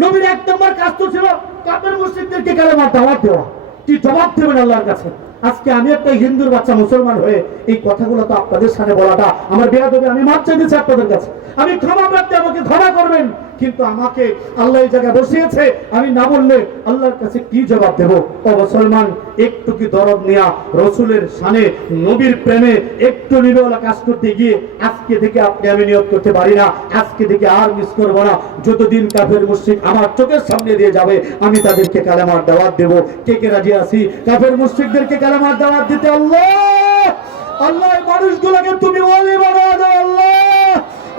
নবীর এক নম্বর কাজ তো ছিল কাফের মুশরিকদেরকে কালেমার দাওয়াত দেওয়া। কি জবাব দেবেন আল্লাহর কাছে? আজকে আমি একটা হিন্দুর বাচ্চা মুসলমান হয়ে এই কথাগুলো তো আপনাদের সামনে বলাটা আমার বেয়াদবি। আমি মাপ চাইতেছি আপনাদের কাছে, আমি ক্ষমা প্রার্থী, আমাকে ক্ষমা করবেন। কিন্তু আমাকে আল্লাহ এই জায়গায় বসিয়েছে, আমি না বললে আল্লাহর কাছে কি জবাব দেব? ও মুসলমান, একটু কি দরদ নেয়া রাসূলের শানে, নবীর প্রেমে একটু নিবেওয়ালা কাজ করতে গিয়ে আজকে থেকে আপনি আমি নিয়ত করতে পারি না, আজকে থেকে আর মিস করবো না। যতদিন কাফের মুশরিক আমার চোখের সামনে দিয়ে যাবে আমি তাদেরকে কালেমার দাওয়াত দেব। কে কে রাজি আছি কাফের মুশরিকদেরকে কালেমার দাওয়াত দিতে? আল্লাহ আল্লাহ মানুষগুলোকে তুমি ওলি বানায় দাও, আল্লাহ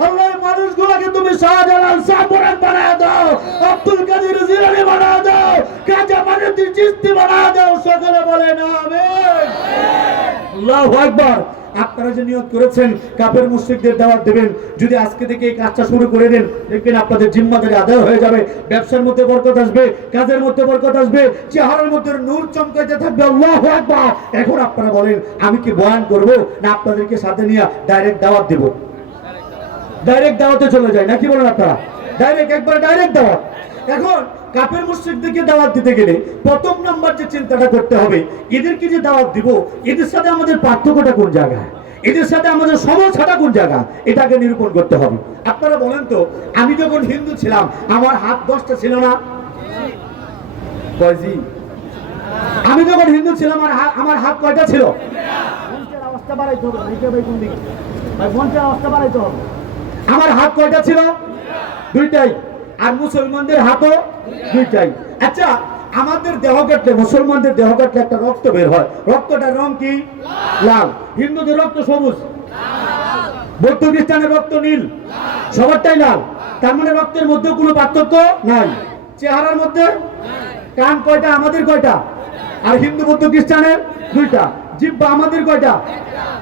আল্লাহ মানুষগুলোকে তুমি শাহজালাল সাবরান বানায় দাও, আব্দুল কাদের জিলানী বানায় দাও, খাজা মাইনুদ্দিন চিশতি বানায় দাও। সকলে বলেন আমিন। আল্লাহু আকবার। আপনারা যে নিয়ত করেছেন কাফের মুশরিকদের দাওয়াত দেবেন, যদি আজকে থেকে এই কাজটা শুরু করে দেন, দেখবেন আপনাদের জিম্মাদারি আদায় হয়ে যাবে। ব্যবসার মধ্যে বরকত আসবে, কাজের মধ্যে বরকত আসবে, চেহারার মধ্যে নূর চমকাইতে থাকবে। আল্লাহু আকবার। এখন আপনারা বলেন আমি কি বয়ান করব না আপনাদেরকে সাথে নিয়ে ডাইরেক্ট দাওয়াত দেব? ডাইরেক্ট দাওয়াতে চলে যায় নাকি বলেন আপনারা? ডাইরেক্ট, একবার ডাইরেক্ট দাওয়াত। এখন কাফের মুশরিকদেরকে দাওয়াত দিতে গেলে প্রথম নাম্বার যে চিন্তাটা করতে হবে, এদেরকে যে দাওয়াত দিব এদের সাথে আমাদের পার্থক্যটা কোন জায়গায়, এদের সাথে আমাদের সমস্যাটা কোন জায়গা, এটাকে নিরূপণ করতে হবে। আপনারা বলেন তো, আমি যখন হিন্দু ছিলাম আমার হাত 10টা ছিল না? আমি যখন হিন্দু ছিলাম আমার হাত কয়টা ছিল? মঞ্চের আওয়াজটা বাড়াইতে হবে, মঞ্চের আওয়াজটা বাড়াইতে হবে। আমার হাত কয়টা ছিল? 2টাই। আর মুসলমানদের হাতও 2টাই। আচ্ছা, আমাদের দেহ কাটলে, মুসলমানদের দেহ কাটলে একটা রক্ত বের হয়, রক্তটার রং কি? লাল। হিন্দুদের রক্ত সবুজ, বৌদ্ধ খ্রিস্টানের রক্ত নীল, সবারটাই লাল। তার মানে রক্তের মধ্যে কোনো পার্থক্য নাই। চেহারার মধ্যে কান কয়টা? আমাদের কয়টা? আর হিন্দু বৌদ্ধ খ্রিস্টানের 2টা। জিহ্বা আমাদের কয়টা?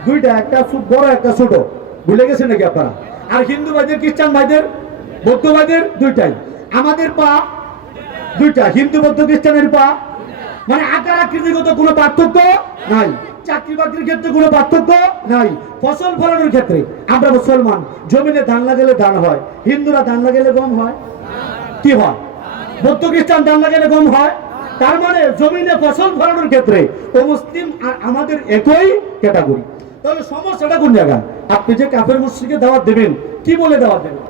2টা, একটা বড় একটা ছোট। ভুলে গেছেন নাকি আপনারা? আর হিন্দু ভাইদের, খ্রিস্টান ভাইদের, বৌদ্ধ ভাইদের 2টাই। আমাদের পা 2টা, হিন্দু বৌদ্ধ খ্রিস্টানের পা মানে আকার আকৃতিগত কোনো পার্থক্য নাই, চাকরি বাকরির ক্ষেত্রে কোনো পার্থক্য নাই, ফসল ফলানোর ক্ষেত্রে আমরা মুসলমান জমিনে ধান লাগালে ধান হয়, হিন্দুরা ধান লাগালে গম হয়, কি হয়? বৌদ্ধ খ্রিস্টান ধান লাগালে গম হয়। তার মানে জমিনে ফসল ফলানোর ক্ষেত্রে ও মুসলিম আর আমাদের একই ক্যাটাগরি। তাহলে সমস্যাটা কোন জায়গায়? আপনি যে কাফের মুশরিককে দাওয়াত দেবেন, কি বলে দাওয়াত দেবেন?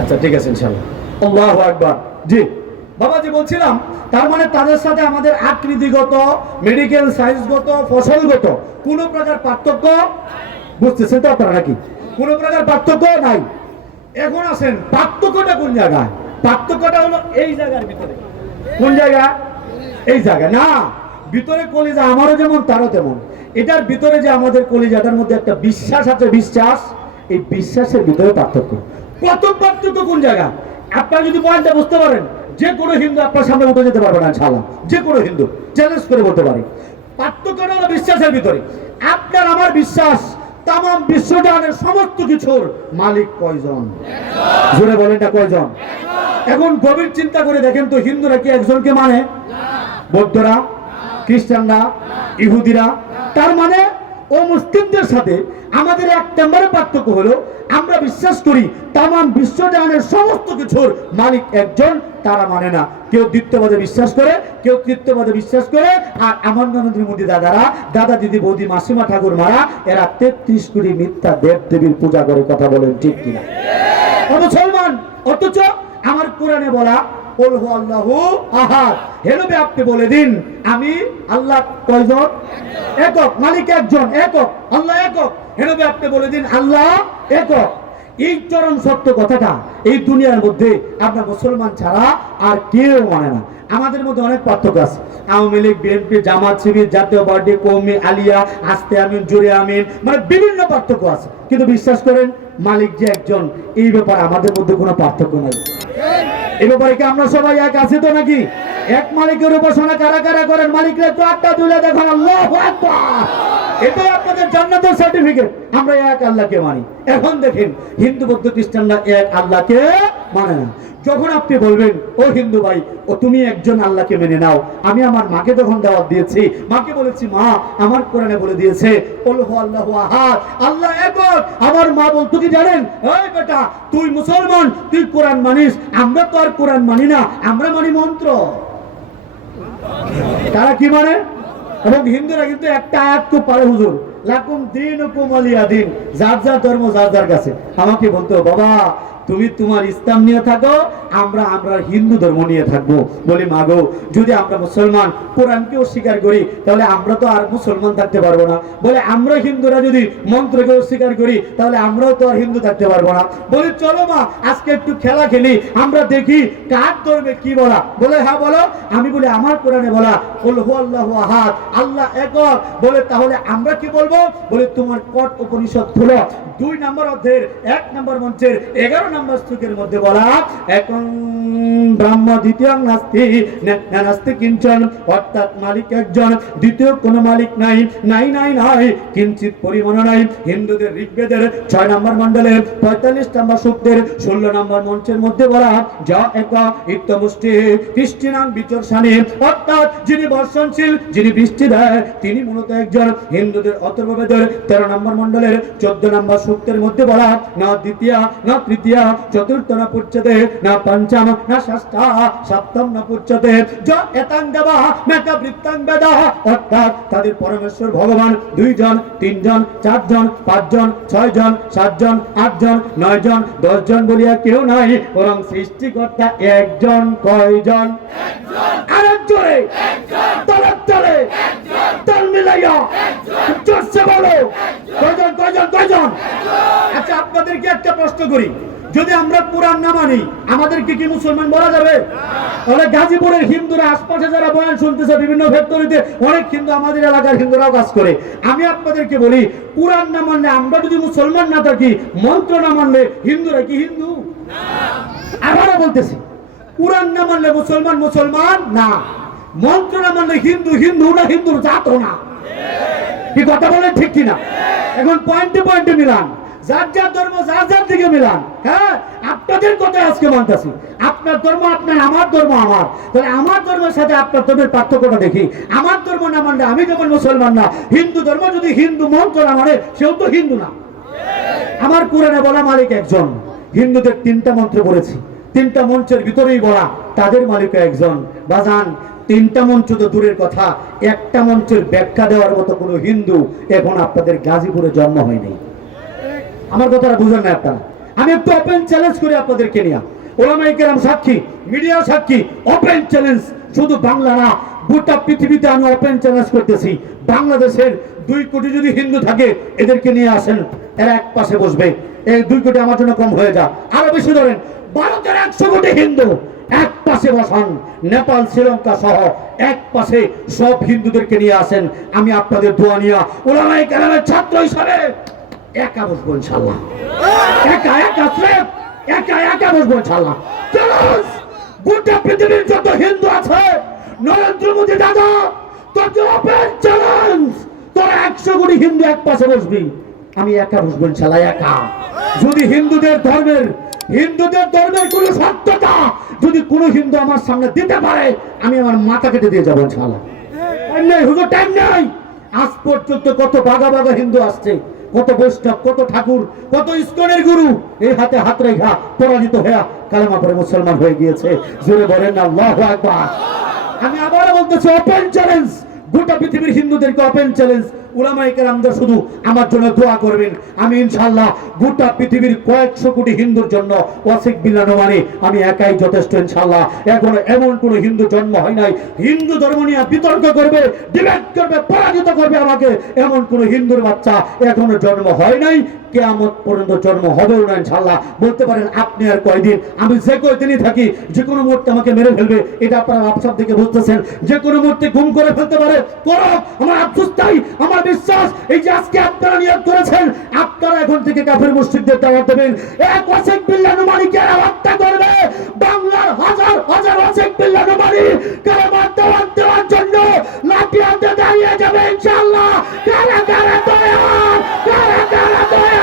আচ্ছা ঠিক আছে ইনশাআল্লাহ। আল্লাহু আকবার। জি বাবাজি বলছিলাম, তার মানে তাদের সাথে আমাদের আকৃতিগত, মেডিকেল সায়েন্সগত, ফসলগত কোনো প্রকার পার্থক্য, বুঝতেছেন তো আপনারা নাকি? কোনো প্রকার পার্থক্য নাই। এখন আসেন পার্থক্যটা কোন জায়গায়? পার্থক্যটা হলো এই জায়গার ভিতরে। কোন জায়গা? এই জায়গা না, ভিতরে কলিজা আমারও যেমন তারও তেমন। এটার ভিতরে যে আমাদের কলিজাটার মধ্যে একটা বিশ্বাস আছে, বিশ্বাস, এই বিশ্বাসের ভিতরে পার্থক্য। প্রথম পার্থক্য কোন জায়গা? আপনারা যদি পয়েন্টটা বুঝতে পারেন, যে কোনো হিন্দু আপনার সামনে উঠে যেতে পারবে না ইনশাআল্লাহ। যে কোনো হিন্দু চ্যালেঞ্জ করে বলতে পারে পার্থক্যটা হলো বিশ্বাসের ভিতরে। আপনার আমার বিশ্বাস তামাম বিশ্বজাহানের সমস্ত কিছুর মালিক কয়জন? জোরে বলেন না কয়জন? এখন গভীর চিন্তা করে দেখেন তো, হিন্দুরা কি একজনকে মানে? বৌদ্ধরা, খ্রিস্টানরা, ইহুদিরা। তার মানে ও মুসলিমদের সাথে আমাদের এক নম্বরে পার্থক্য হলো আমরা বিশ্বাস করি তামাম বিশ্বজাহানের সমস্ত কিছুর মালিক একজন, তারা মানে না। কেউ দ্বিতীয়বাদে বিশ্বাস করে, কেউ তৃতীয়বাদে বিশ্বাস করে। আর আমার নরেন্দ্র মোদী দাদারা, দাদা দিদি বৌদি মাসিমা ঠাকুর মারা, এরা 33 কোটি মিথ্যা দেব দেবীর পূজা করে। কথা বলেন ঠিক কিনা? মুসলমান, অথচ আমার কোরআনে বলা ওলহু আল্লাহু আহাদ, হেনবে আপনি বলে দিন আমি আল্লাহ কয়জন? একক, মালিক একজন, একক, আল্লাহ একক। হেনবে আপনি বলে দিন আল্লাহ একক। এই চরম সত্য কথাটা এই দুনিয়ার মধ্যে আমরা মুসলমান ছাড়া আর কেউ মানে না। আমাদের মধ্যে অনেক পার্থক্য আছে। আওয়ামী লীগ, বিএনপি, জামাত, শিবির, জাতীয় পার্টি, কওমি, আলিয়া, আস্তে আমিন, জোরে আমিন, মানে বিভিন্ন পার্থক্য আছে। কিন্তু বিশ্বাস করেন মালিক যে একজন, এই ব্যাপারে আমাদের মধ্যে কোনো পার্থক্য নাই। এই ব্যাপারে কি আমরা সবাই এক আছি তো নাকি? এক মালিকের উপাসনা কারা কারা করেন? মালিকরা একটু আটটা তুলে দেখুন। আল্লাহু আকবার। এটাই আপনাদের জান্নাতের সার্টিফিকেট। আমরা এক আল্লাহকে মানি। এখন দেখেন হিন্দু, বৌদ্ধ, খ্রিস্টানরা এক আল্লাহকে মানে না। যখন আপনি বলবেন ও হিন্দু ভাই, ও তুমি একজন আল্লাহকে মেনে নাও, আমি আমার মাকে যখন দাওয়াত দিয়েছি, মাকে বলেছি মা আমার কোরআনে বলে দিয়েছে ওলহু আল্লাহু আহাদ, আল্লাহ একক। আমার মা বলতো কি জানেন? এই বেটা তুই মুসলমান, তুই কোরআন মানিস, আমরা তো আর কোরআন মানি না, আমরা মানি মন্ত্র। তারা কি মানে? এবং হিন্দুরা কিন্তু একটা আয়াত তো পারে, হুজুর লাকুম দীনুকুম ওয়ালিয়া দিন, যার যার ধর্ম যার যার কাছে। আমাকে বলতো বাবা তুমি তোমার ইসলাম নিয়ে থাকো, আমরা হিন্দু ধর্ম নিয়ে থাকবো। বলি মাগো যদি আমরা মুসলমান কোরআনকে অস্বীকার করি তাহলে আমরা তো আর মুসলমান থাকতে পারবো না। বলে আমরা হিন্দুরা যদি মন্ত্রকে অস্বীকার করি তাহলে আমরাও তো আর হিন্দু থাকতে পারবো না। বলি চলো মা আজকে একটু খেলা খেলি, আমরা দেখি কার ধর্মে কি বলা। বলে হ্যাঁ বলো। আমি বলি আমার কোরআনে বলা ওলহু আল্লাহু আহাদ, আল্লাহ একক। বলে তাহলে আমরা কি বলবো? বলে তোমার কট উপনিষদ খুলো, 2 নম্বর অধ্যায়ের 1 নম্বর মঞ্চের 11 নম্বর শ্লোকের মধ্যে বলা একং ব্রহ্ম দ্বিতীয়ং নাস্তি নাস্তি কিঞ্চন, অর্থাৎ মালিক একজন, দ্বিতীয় কোনো মালিক নাই, নাই নাই নাই, কিঞ্চিত পরিমাণ নাই। হিন্দুদের ঋগ্বেদের 6 নম্বর মণ্ডলের 45 নম্বর সূক্তের 16 নম্বর মঞ্চের মধ্যে বলা যা এক ইত্যমুষ্টি কৃষ্টিনাং বিচর্ষণী, অর্থাৎ যিনি বর্ষণশীল, যিনি বৃষ্টি দেয়, তিনি মূলত একজন। হিন্দুদের অথর্ববেদের 13 নম্বর মণ্ডলের 14 নম্বর সূক্তের মধ্যে বলা না দ্বিতীয়া না তৃতীয়া চতুর্থ না পুচ্ছতে না পঞ্চম না ষষ্ঠ সপ্তম না পুচ্ছতে য এতাং দেবা মেতা বৃত্তাং বেদা, অর্থাৎ তাদের পরমেশ্বর ভগবান 2 জন 3 জন 4 জন 5 জন 6 জন 7 জন 8 জন 9 জন 10 জন বলিয়া কেউ নাই, বরং সৃষ্টিকর্তা একজন। কয়জন? আরেকজনে তলব তলে তল মিলাইয়া জোরসে বলো কয়জন কয়জন কয়জন? আচ্ছা আপনাদেরকে একটা প্রশ্ন করি, যদি আমরা কোরআন না মানি আমাদেরকে কি মুসলমান বলা যাবে? তাহলে গাজীপুরের হিন্দুরা আশপাশে যারা বয়ান শুনতেছে বিভিন্ন ফ্যাক্টরিতে অনেক হিন্দু, আমাদের এলাকার হিন্দুরাও কাজ করে। আমি আপনাদেরকে বলি কোরআন না মানলে, আমরা যদি মুসলমান না থাকি, মন্ত্র না মানলে হিন্দুরা কি হিন্দু? আবারও বলতেছি কোরআন না মানলে মুসলমান মুসলমান না, মন্ত্র না মানলে হিন্দু হিন্দু না, হিন্দুর জাতও না। কি কথা বলেন ঠিক কিনা? এখন পয়েন্টে পয়েন্টে মিলান, যার যার ধর্ম যার যার দিকে মিলান। হ্যাঁ, আপনাদের কথা আজকে মানতেছি, আপনার ধর্ম আপনার, আমার ধর্ম আমার। তাহলে আমার ধর্মের সাথে আপনার ধর্মের পার্থক্যটা দেখি। আমার ধর্ম না মানলে আমি যেমন মুসলমান না, হিন্দু ধর্ম যদি হিন্দু মন্ত্র না মানে সেও তো হিন্দু না। আমার কোরআনে বলা মালিক একজন, হিন্দুদের 3টা মন্ত্র বলেছি, 3টা মঞ্চের ভিতরেই বলা তাদের মালিক একজন। বাজান, 3টা মঞ্চ তো দূরের কথা, একটা মঞ্চের ব্যাখ্যা দেওয়ার মতো কোনো হিন্দু এখন আপনাদের গাজীপুরে জন্ম হয়নি। আমার কথাটা বুঝেন না আপনারা। আমি একটু ওপেন চ্যালেঞ্জ করি আপনাদেরকে নিয়ে, ওলামায়ে কেরাম সাক্ষী, মিডিয়া সাক্ষী, ওপেন চ্যালেঞ্জ, শুধু বাংলা না গোটা পৃথিবীতে আমি ওপেন চ্যালেঞ্জ করতেছি। বাংলাদেশের 2 কোটি যদি হিন্দু থাকে এদেরকে নিয়ে আসেন, এরা এক পাশে বসবে। এই 2 কোটি আমার জন্য কম হয়ে যা, আরো বেশি ধরেন, ভারতের 100 কোটি হিন্দু এক পাশে বসান, নেপাল শ্রীলঙ্কা সহ এক পাশে সব হিন্দুদেরকে নিয়ে আসেন। আমি আপনাদের দোয়া নিয়ে ওলামায়ে কেরামের ছাত্র হিসাবে একা বসবো ইনশাআল্লাহ, একা একা স্রেফ একা একা বসবো ইনশাআল্লাহ। চ্যালেঞ্জ, গোটা পৃথিবীর যত হিন্দু আছে, নরেন্দ্র মোদী দাদা তোকে ওপেন চ্যালেঞ্জ, তোরা 100 কোটি হিন্দু এক পাশে বসবি, আমি একা বসবো ইনশাআল্লাহ, একা। যদি হিন্দুদের ধর্মের কোন সত্যতা যদি কোন হিন্দু আমার সামনে দিতে পারে, আমি আমার মাথা কেটে দিয়ে যাবো ইনশাআল্লাহ। টাইম নেই হুজুর, টাইম নেই। আজ পর্যন্ত কত বাগা বাগা হিন্দু আসছে, কত বৈষ্ণব, কত ঠাকুর, কত ইস্কনের গুরু এই হাতে হাত রেখা পরাজিত হয়ে কালেমা পড়ে মুসলমান হয়ে গিয়েছে। জোরে বলেন না আল্লাহু আকবার। আমি আবারও বলতেছি, ওপেন চ্যালেঞ্জ, গোটা পৃথিবীর হিন্দুদেরকে ওপেন চ্যালেঞ্জ। উলামায়ে কেরামদের শুধু আমার জন্য দোয়া করবেন, আমি ইনশাআল্লাহ গোটা পৃথিবীর কয়েকশো কোটি হিন্দুর জন্য ওয়াসিক বিল্লাহ মানে আমি একাই যথেষ্ট ইনশাআল্লাহ। এখনো এমন কোন হিন্দু জন্ম হয় নাই হিন্দু ধর্ম নিয়ে বিতর্ক করবে, ডিবেট করবে, পরাজিত করবে আমাকে, এমন কোন হিন্দুর বাচ্চা এখনো জন্ম হয় নাই, কিয়ামত পর্যন্ত জন্ম হবেও না ইনশাআল্লাহ। বলতে পারেন আপনি আর কয়দিন, আমি যে কয়দিনই থাকি যে কোনো মুহূর্তে আমাকে মেরে ফেলবে, এটা আপনারা আফসাব থেকে বুঝতেছেন। যে কোনো মুহূর্তে গুম করে ফেলতে পারে, আমার আফসোস তাই, আমার বিশ্বাস এই যে আজকে আপনারা নিয়োগ করেছেন, আপনারা এখন থেকে কাফের মুশরিকদের দাওয়াত দেবেন, এক ওয়াসিক বিল্লাহ নুমানীকে হত্যা করবে। বাংলার হাজার হাজার ওয়াসিক বিল্লাহ নুমানী কালেমার দাওয়াত দেওয়ার জন্য লাঠি হাতে দাঁড়িয়ে যাবে ইনশাআল্লাহ। কারা কারা তৈরি, কারা কারা তৈরি।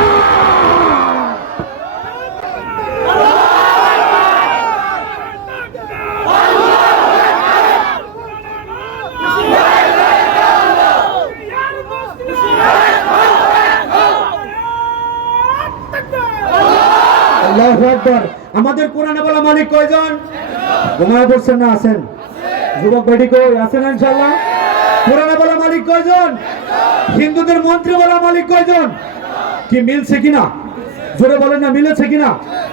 আল্লাহু আকবার। আমাদের কোরআনে বলা মালিক কয়জন? ঘুমায় পড়ছেন না আছেন? যুবক বেটি কই আছেন ইনশাআল্লাহ? কোরআনে বলা মালিক কয়জন? হিন্দুদের মন্ত্রী বলা মালিক কয়জন? কি মিলছে কিনা? জোরে বলেন না, মিলেছে কিনা?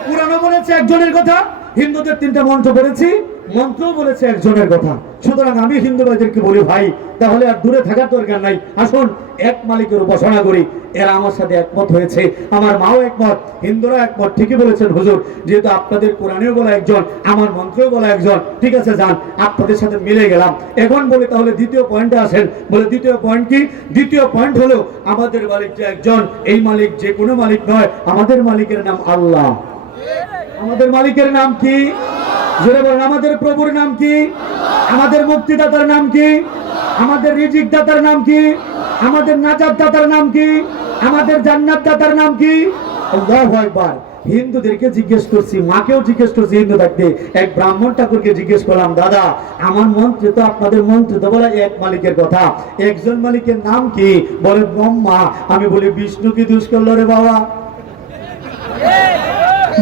কোরআনে বলেছে একজনের কথা, হিন্দুদের 3টা মন্ত্র বলেছি, মন্ত্রও বলেছে একজনের কথা। সুতরাং আমি হিন্দু ভাইদেরকে বলি, ভাই তাহলে আর দূরে থাকার দরকার নাই, আসুন এক মালিকের উপাসনা করি। এরা আমার সাথে একমত হয়েছে, আমার মাও একমত, হিন্দুরা একমত। ঠিকই বলেছেন হুজুর, যেহেতু আপনাদের কোরআনেও বলা একজন, আমার মন্ত্রেও বলা একজন, ঠিক আছে যান, আপনাদের সাথে মিলে গেলাম। এখন বলে তাহলে দ্বিতীয় পয়েন্টে আসেন। বলে দ্বিতীয় পয়েন্ট কি? দ্বিতীয় পয়েন্ট হলো আমাদের মালিক যে একজন, এই মালিক যে কোনো মালিক নয়, আমাদের মালিকের নাম আল্লাহ। আমাদের মালিকের নাম কি? জোরে বলেন। আমাদের প্রভুর নাম কি? আমাদের মুক্তিদাতার নাম কি? আমাদের রিজিক দাতার নাম কি? আমাদের নাজাত দাতার নাম কি? আমাদের জান্নাত দাতার নাম কি? আল্লাহু আকবার। হিন্দুদেরকে জিজ্ঞেস করছি, মাকেও জিজ্ঞেস করছি, হিন্দু থাকতে এক ব্রাহ্মণ ঠাকুরকে জিজ্ঞেস করলাম, দাদা আমার মন্ত্রে তো আপনাদের মন্ত্রে তো বলে এক মালিকের কথা, একজন মালিকের নাম কি? বলে ব্রহ্মা। আমি বলি বিষ্ণু কি দোষ করলো রে বাবা?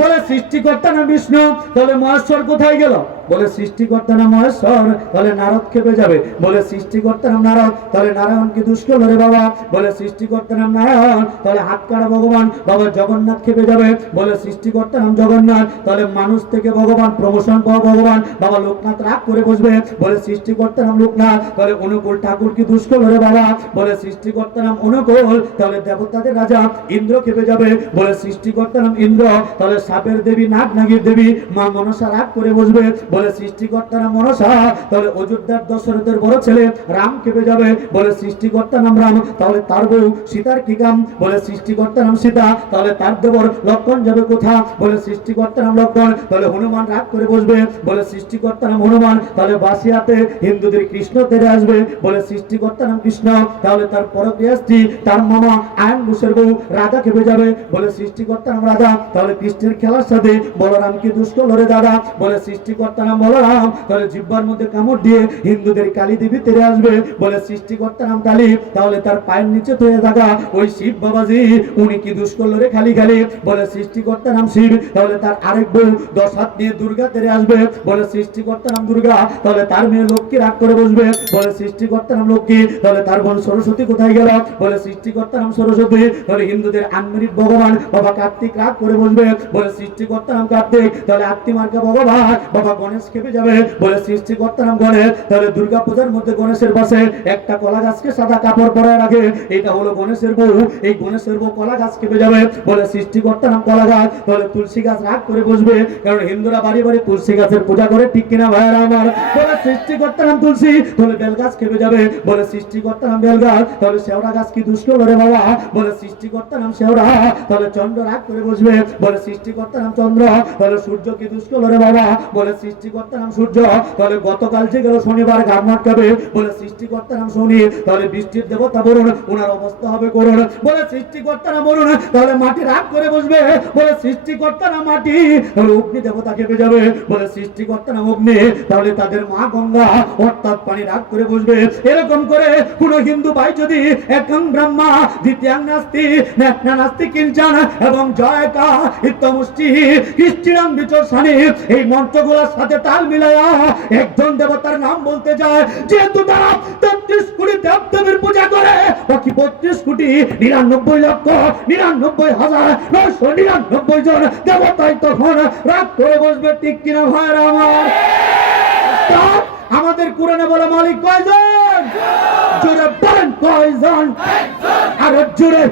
বলে সৃষ্টিকর্তা না বিষ্ণু, তাহলে মহেশ্বর কোথায় গেল? বলে সৃষ্টিকর্তা না মহেশ্বর, তাহলে নারদ খেপে যাবে। বলে সৃষ্টিকর্তা নাম নারদ, তাহলে নারায়ণ কি দুষ্কর রে বাবা? বলে সৃষ্টিকর্তা নাম নারায়ণ, তাহলে হাত কাটা ভগবান, বাবা জগন্নাথ খেপে যাবে। বলে সৃষ্টিকর্তা নাম জগন্নাথ, তাহলে মানুষ থেকে ভগবান, প্রমোশন পাওয়া ভগবান, বাবা লোকনাথ রাগ করে বসবে। বলে সৃষ্টিকর্তা নাম লোকনাথ, তাহলে অনুকূল ঠাকুর কি দুষ্কর রে বাবা? বলে সৃষ্টিকর্তা নাম অনুকূল, তাহলে দেবতাদের রাজা ইন্দ্র খেপে যাবে। বলে সৃষ্টিকর্তা নাম ইন্দ্র, তাহলে সাপের দেবী, নাগ নাগির দেবী মা মনসা রাগ করে বসবে। বলে সৃষ্টিকর্তার নাম মনসা, তাহলে অযোধ্যার দশরথের বড় ছেলে রাম কেঁপে যাবে, বলে সৃষ্টিকর্তার নাম রাম, তাহলে তার বউ সীতার কি কাম, বলে সৃষ্টিকর্তার নাম সীতা, তাহলে তার দেবর লক্ষণ যাবে কোথা, বলে সৃষ্টিকর্তার নাম লক্ষণ, তাহলে হনুমান রাগ করে বসবে, বলে সৃষ্টিকর্তার নাম হনুমান, তাহলে বাসিয়াতে হিন্দুদের কৃষ্ণ তেরে আসবে, বলে সৃষ্টিকর্তার নাম কৃষ্ণ, তাহলে তার পরক্রিয়া স্ত্রী তার মামা আয়ন ঘোষের বউ রাধা কেঁপে যাবে, বলে সৃষ্টিকর্তার নাম রাধা, তাহলে কৃষ্ণের খেলার সাথে বলরাম কি দুষ্ট লড়ে দাদা, বলে সৃষ্টিকর্তার নাম বলরাম, তাহলে জিহ্বার মধ্যে কামড় দিয়ে হিন্দুদের কালী দেবী তেরে আসবে, বলে সৃষ্টিকর্তার নাম কালী, তাহলে তার পায়ের নিচে তৈরি থাকা ওই শিব বাবাজি উনি কি দুষ্ট লড়ে খালি খালি, বলে সৃষ্টিকর্তার নাম শিব, তাহলে তার আরেক বউ 10 হাত নিয়ে দুর্গা তেরে আসবে, বলে সৃষ্টিকর্তার নাম দুর্গা, তাহলে তার মেয়ে লক্ষ্মী রাগ করে বসবে, বলে সৃষ্টিকর্তার নাম লক্ষ্মী, তাহলে তার বোন সরস্বতী কোথায় গেল, বলে সৃষ্টিকর্তার নাম সরস্বতী, তাহলে হিন্দুদের আনমেরিট ভগবান বাবা কার্তিক রাগ করে বসবে, বলে সৃষ্টিকর্তার নাম কার্তিক, তাহলে আত্মিমার্কা ভগবান বাবা গণেশ খেপে যাবে, বলে সৃষ্টিকর্তার নাম গণেশ, তাহলে দুর্গা পূজার মধ্যে গণেশের পাশে একটা কলা গাছকে সাদা কাপড় পরায় রাখে, এটা হলো গণেশের বউ, এই গণেশের বউ কলা গাছ খেপে যাবে, বলে সৃষ্টিকর্তার নাম কলা গাছ, তাহলে তুলসী গাছ রাগ করে বসবে, কারণ হিন্দুরা বাড়ি বাড়ি তুলসী গাছের পূজা করে, ঠিক কিনা ভাইরা আমার, বলে সৃষ্টিকর্তার নাম তুলসী, তাহলে বেল গাছ খেপে যাবে, বলে সৃষ্টিকর্তার নাম বেল গাছ, তাহলে শেওড়া গাছ কি দুষ্ট করে বাবা, বলে সৃষ্টিকর্তার নাম শেওড়া, তাহলে চন্দ্র রাগ করে বসবে, বলে সৃষ্টিকর্তার নাম চন্দ্র, তাহলে সূর্য কি দুষ্ট করে বাবা, বলে সৃষ্টিকর্তার নাম সূর্য, তাহলে গতকাল যে গেল শনিবার ঘাট মাটকাবে, বলে সৃষ্টিকর্তার নাম শনি, তাহলে বৃষ্টির দেবতা বরুণ ওনার অবস্থা হবে করুণ, বলে সৃষ্টিকর্তার নাম বরুণ, তাহলে মাটি রাগ করে বসবে, বলে সৃষ্টিকর্তার নাম মাটি, তাহলে অগ্নি দেবতা কেঁপে যাবে, বলে সৃষ্টিকর্তার নাম অগ্নি, তাহলে তাদের মা গঙ্গা অর্থাৎ পানি রাগ করে বসবে। এরকম করে কোন হিন্দু ভাই যদি একং ব্রহ্মা দ্বিতীয়াং নাস্তি নেকনা নাস্তি কিঞ্চন এবং জয়কা ইত্যমুষ্টি কৃষ্টিরাম বিচর্ষণী এই মন্ত্রগুলোর সাথে তাল মিলায়া একজন দেবতার নাম বলতে যায়, যেহেতু তারা 33 কোটি দেবদেবীর পূজা করে, বাকি 32 কোটি 99,99,999 জন দেবতাই তখন রাগ করে বসবে, ঠিক কিনা ভাইরা আমার। আমাদের কোরআনে বলে মালিক কয়জন, জোরে বলেন কয়জন, আর জোরে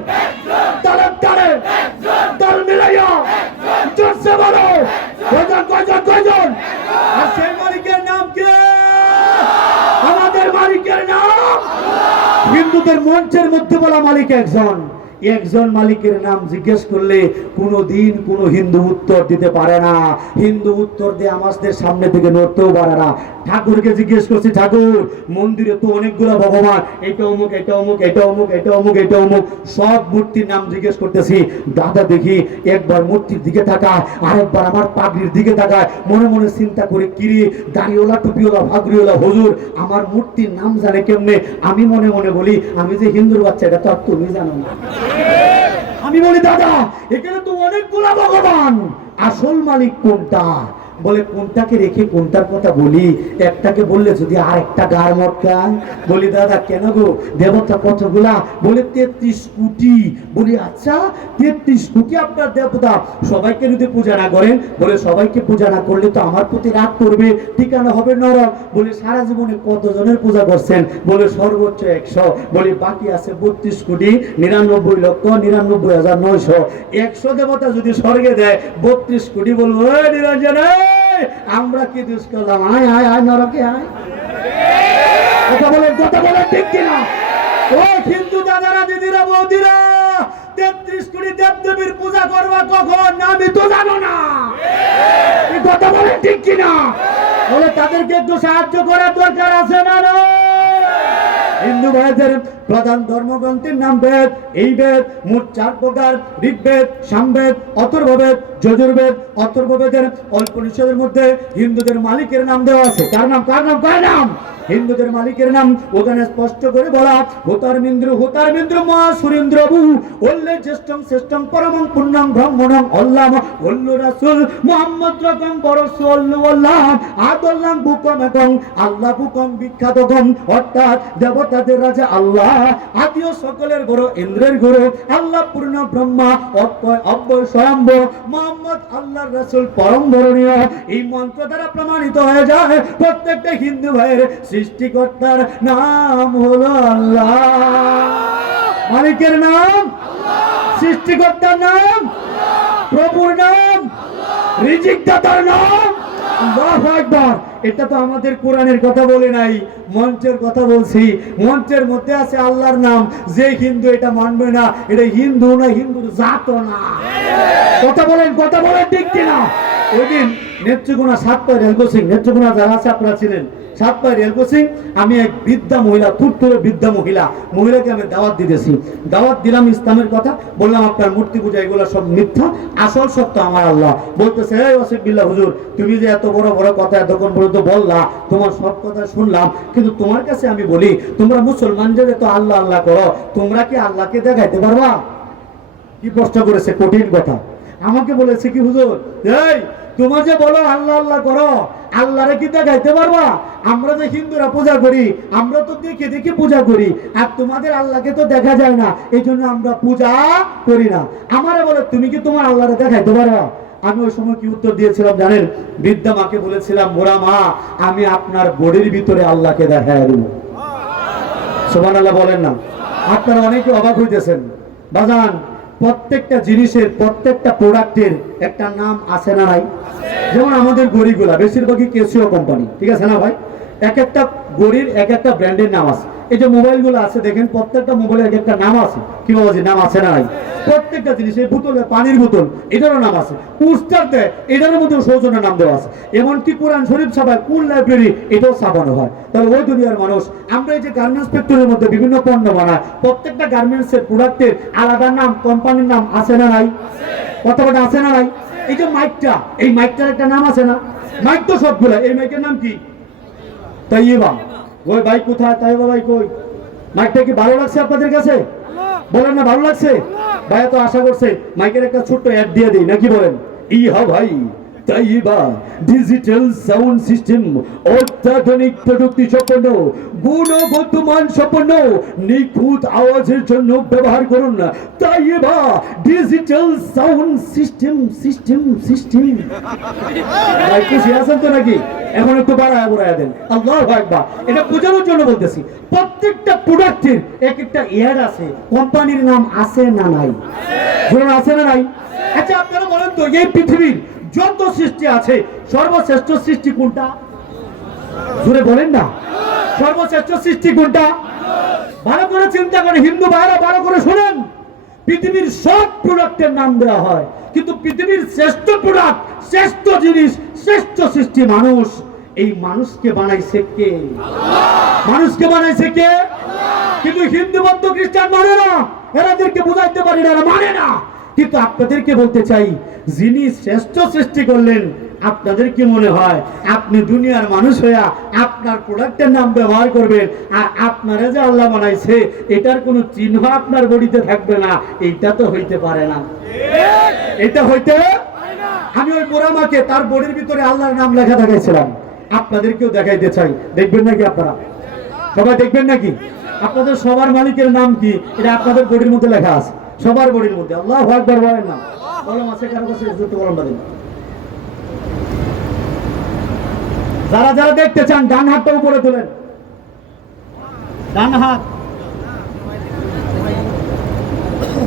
তালে তালে তাল মিলাইয়া জোরসে বলো কয়জন কয়জন কয়জন। আর সেই মালিকের নাম কি? আমাদের মালিকের নাম হিন্দুদের মঞ্চের মধ্যে বলা মালিক একজন, একজন মালিকের নাম জিজ্ঞেস করলে কোনোদিন কোনো হিন্দু উত্তর দিতে পারে না, হিন্দু উত্তর দিয়ে আমাদের সামনে থেকে নড়তেও পারে না। ঠাকুরকে জিজ্ঞেস করছি, ঠাকুর মন্দিরে তো অনেকগুলো ভগবান, এটা অমুক এটা অমুক এটা অমুক এটা অমুক এটা অমুক, সব মূর্তির নাম জিজ্ঞেস করতেছি। দাদা দেখি একবার মূর্তির দিকে তাকায়, আরেকবার আমার পাগড়ির দিকে তাকায়, মনে মনে চিন্তা করে কিরে দাড়িওয়ালা টুপিওয়ালা ভাগড়িওয়ালা হুজুর আমার মূর্তির নাম জানে কেমনে? আমি মনে মনে বলি আমি যে হিন্দুর বাচ্চা এটা তো আর তুমি জানো না। আমি বলি দাদা এখানে তো অনেকগুলা ভগবান, আসল মালিক কোনটা? বলে কোনটাকে রেখে কোনটার কথা বলি, একটাকে বললে যদি আর একটা গার মটকায়। বলি দাদা কেন গো দেবতা কতগুলা? বলে 33 কোটি। বলি আচ্ছা 33 কোটি আপনার দেবতা, সবাইকে যদি পূজা না করেন? বলে সবাইকে পূজা না করলে তো আমার প্রতি রাগ করবে, ঠিকানা হবে নরক। বলে সারা জীবনে কতজনের পূজা করছেন? বলে সর্বোচ্চ 100। বলি বাকি আছে 32 কোটি 99,99,900। 100 দেবতা যদি স্বর্গে দেয় 32 কোটি বলবো নিরঞ্জন আমরা কি দোষ করলাম? আয় আয় আয় নরকে আয়। কথা বলে ঠিক কিনা? ও হিন্দু দাদারা দিদিরা বৌদিরা 33 কোটি দেবদেবীর পূজা করবা কখন? না আমি তো জানো না। কথা বলে ঠিক কিনা? বলে তাদেরকে একটু সাহায্য করার দরকার আছে না? হিন্দু ভাইদের প্রধান ধর্মগ্রন্থের নাম বেদ। এই বেদ মোট 4 প্রকার, ঋগ্বেদ, সামবেদ, অথর্ববেদ, যজুর্বেদ। অথর্ববেদের অল্প নিষেধের মধ্যে হিন্দুদের মালিকের নাম দেওয়া আছে। কার নাম? কার নাম? কার নাম? হিন্দুদের মালিকের নাম ওখানে স্পষ্ট করে বলা, হোতারমিন্দ্র মা সুরেন্দ্রবু ওল্লে জ্যেষ্ঠং শ্রেষ্ঠং পরমং পুণ্যং ব্রাহ্মণং অল্লাম ওল্লু রাসূল মুহাম্মদ রকম বরসু অল্লু অল্লাম আদল্লাম বুকম এবং আল্লাহ বুকম বিখ্যাতকম, অর্থাৎ দেবতাদের রাজা আল্লাহ, আদিও সকলের বড়, ইন্দ্রের গুরু আল্লাহ, পূর্ণ ব্রহ্মা, অক্ষয় অব্যয় স্বয়ম্ভ মুহাম্মদ আল্লাহর রাসূল পরম বরণীয়। এই মন্ত্র দ্বারা প্রমাণিত হয়ে যায় প্রত্যেকটা হিন্দু ভাইয়ের সৃষ্টিকর্তার নাম হলো আল্লাহ, মালিকের নাম আল্লাহ, সৃষ্টিকর্তার নাম আল্লাহ, প্রভুর নাম আল্লাহ, রিজিক দাতার নাম আল্লাহু আকবার। এটা তো আমাদের কোরআনের কথা বলে নাই, মঞ্চের কথা বলছি। মঞ্চের মধ্যে আছে আল্লাহর নাম। যে হিন্দু এটা মানবে না, এটা হিন্দু না, হিন্দুর জাত না। কথা বলেন ঠিক কিনা? ওই দিন নেত্রকোনা সাতপাই রেল ক্রসিং, নেত্রকোনা যারা আছে আপনারা ছিলেন, সাতপাই রেল ক্রসিং, আমি এক বৃদ্ধা মহিলা, তুরতুরে বৃদ্ধা মহিলাকে আমি দাওয়াত দিতেছি। দাওয়াত দিলাম ইসলামের কথা, বললাম আপনার মূর্তি পূজা এগুলো সব মিথ্যা, আসল সত্য আমার আল্লাহ। বলতেছে, এই ওয়াসিফ বিল্লাহ হুজুর, তুমি যে এত বড় বড় কথা এতক্ষণ পর্যন্ত বললা, তোমার সব কথা শুনলাম, কিন্তু তোমার কাছে আমি বলি, তোমরা মুসলমান যে তো আল্লাহ আল্লাহ করো, তোমরা কি আল্লাহকে দেখাইতে পারবা? কি প্রশ্ন করেছে, কঠিন কথা। আমাকে বলেছে কি হুজুর, এই তোমার যে বলো আল্লাহ আল্লাহ করো, আল্লাহরে কি দেখাইতে পারবা? আমরা যে হিন্দুরা পূজা করি, আমরা তো দেখে দেখে পূজা করি, আর তোমাদের আল্লাহকে তো দেখা যায় না, এই জন্য আমরা পূজা করি না। আমারে বলে, তুমি কি তোমার আল্লাহরে দেখাইতে পারবা? আমি ওই সময় কি উত্তর দিয়েছিলাম জানেন? বৃদ্ধা মাকে বলেছিলাম, মোরা মা, আমি আপনার বডির ভিতরে আল্লাহকে দেখাই দেব। সুবহানাল্লাহ বলেন না? আপনারা অনেকে অবাক হইতেছেন। বাজান, প্রত্যেকটা জিনিসের, প্রত্যেকটা প্রোডাক্টের একটা নাম আছে না নাই? যেমন আমাদের গড়িগুলা বেশিরভাগই কেসিও কোম্পানি, ঠিক আছে না ভাই? এক একটা গড়ির এক একটা ব্র্যান্ডের নাম আছে। এই যে মোবাইলগুলো আছে দেখেন, প্রত্যেকটা মোবাইলের এক একটা নাম আছে। কি বাবাজি, নাম আছে না নাই? প্রত্যেকটা জিনিস, এই বোতলে পানির বোতল, এটারও নাম আছে। পুস্টার দেয়, এটার মধ্যে সৌজন্যের নাম দেওয়া আছে। এমনকি কোরআন শরীফ ছাপায়, কোন লাইব্রেরি, এটাও ছাপানো হয়। তাহলে ওই দুনিয়ার মানুষ, আমরা এই যে গার্মেন্টস ফ্যাক্টরির মধ্যে বিভিন্ন পণ্য বানায়, প্রত্যেকটা গার্মেন্টসের প্রোডাক্টের আলাদা নাম, কোম্পানির নাম আছে না নাই? কথাটা আছে না নাই? এই যে মাইকটা, এই মাইকটার একটা নাম আছে না? মাইক তো সবগুলা, এই মাইকের নাম কি? তাইয়্যিবা। ওই ভাই কোথায়? তাইয়্যিবা ভাই কই? মাইকটা কি ভালো লাগছে আপনাদের কাছে? বলেন না ভালো লাগছে? ভাইয়া তো আশা করছে মাইকের একটা ছোট্ট অ্যাড দিয়ে দিই, নাকি বলেন? ইহা ভাই তাইয়্যিবা ডিজিটাল সাউন্ড সিস্টেম, অত্যাধুনিক প্রযুক্তি সম্পন্ন, গুণগত মান সম্পন্ন, নিখুঁত আওয়াজের জন্য ব্যবহার করুন তাইয়্যিবা ডিজিটাল সাউন্ড সিস্টেম। ভাই খুশি আছেন তো নাকি? এখন একটু বাড়ায় দেন। আল্লাহু আকবার। এটা বোঝানোর জন্য বলতেছি, প্রত্যেকটা প্রোডাক্টের এক একটা এয়ার আছে, কোম্পানির নাম আছে না নাই? বলুন আছে না নাই? আচ্ছা আপনারা বলেন তো, এই পৃথিবীর যত সৃষ্টি আছে, সর্বশ্রেষ্ঠ সৃষ্টি কোনটা? জোরে বলেন না, সর্বশ্রেষ্ঠ সৃষ্টি কোনটা? ভালো করে চিন্তা করে, হিন্দু ভাইরা ভালো করে শুনেন। পৃথিবীর সব প্রোডাক্টের নাম দেওয়া হয়, কিন্তু পৃথিবীর শ্রেষ্ঠ প্রোডাক্ট, শ্রেষ্ঠ জিনিস, শ্রেষ্ঠ সৃষ্টি মানুষ। এই মানুষকে বানাইছে কে? মানুষকে বানাইছে কে? কিন্তু হিন্দু, বৌদ্ধ, খ্রিস্টান মানে না, এরাদেরকে বুঝাইতে পারি না, এরা মানে না। কিন্তু আপনাদেরকে বলতে চাই, যিনি শ্রেষ্ঠ সৃষ্টি করলেন, আপনাদের কি মনে হয় আপনি দুনিয়ার মানুষ হইয়া আপনার প্রোডাক্টের নাম ব্যবহার করবেন, আর আপনারা যে আল্লাহ বানাইছে এটার কোনো চিহ্ন আপনার বডিতে থাকবে না? এইটা তো হইতে পারে না। এটা হইতে, আমি ওই মোরামাকে তার বডির ভিতরে আল্লাহর নাম লেখা দেখাইছিলাম, আপনাদেরকেও দেখাইতে চাই। দেখবেন নাকি আপনারা? সবাই দেখবেন নাকি? আপনাদের সবার মালিকের নাম কি? এটা আপনাদের বডির মধ্যে লেখা আছে, সবার বডির মধ্যে। আল্লাহু আকবার বলেন না? কলম আছে কারো কাছে? কলমটা দিন। যারা যারা দেখতে চান ডান হাতটা উপরে তোলেন, ডান হাত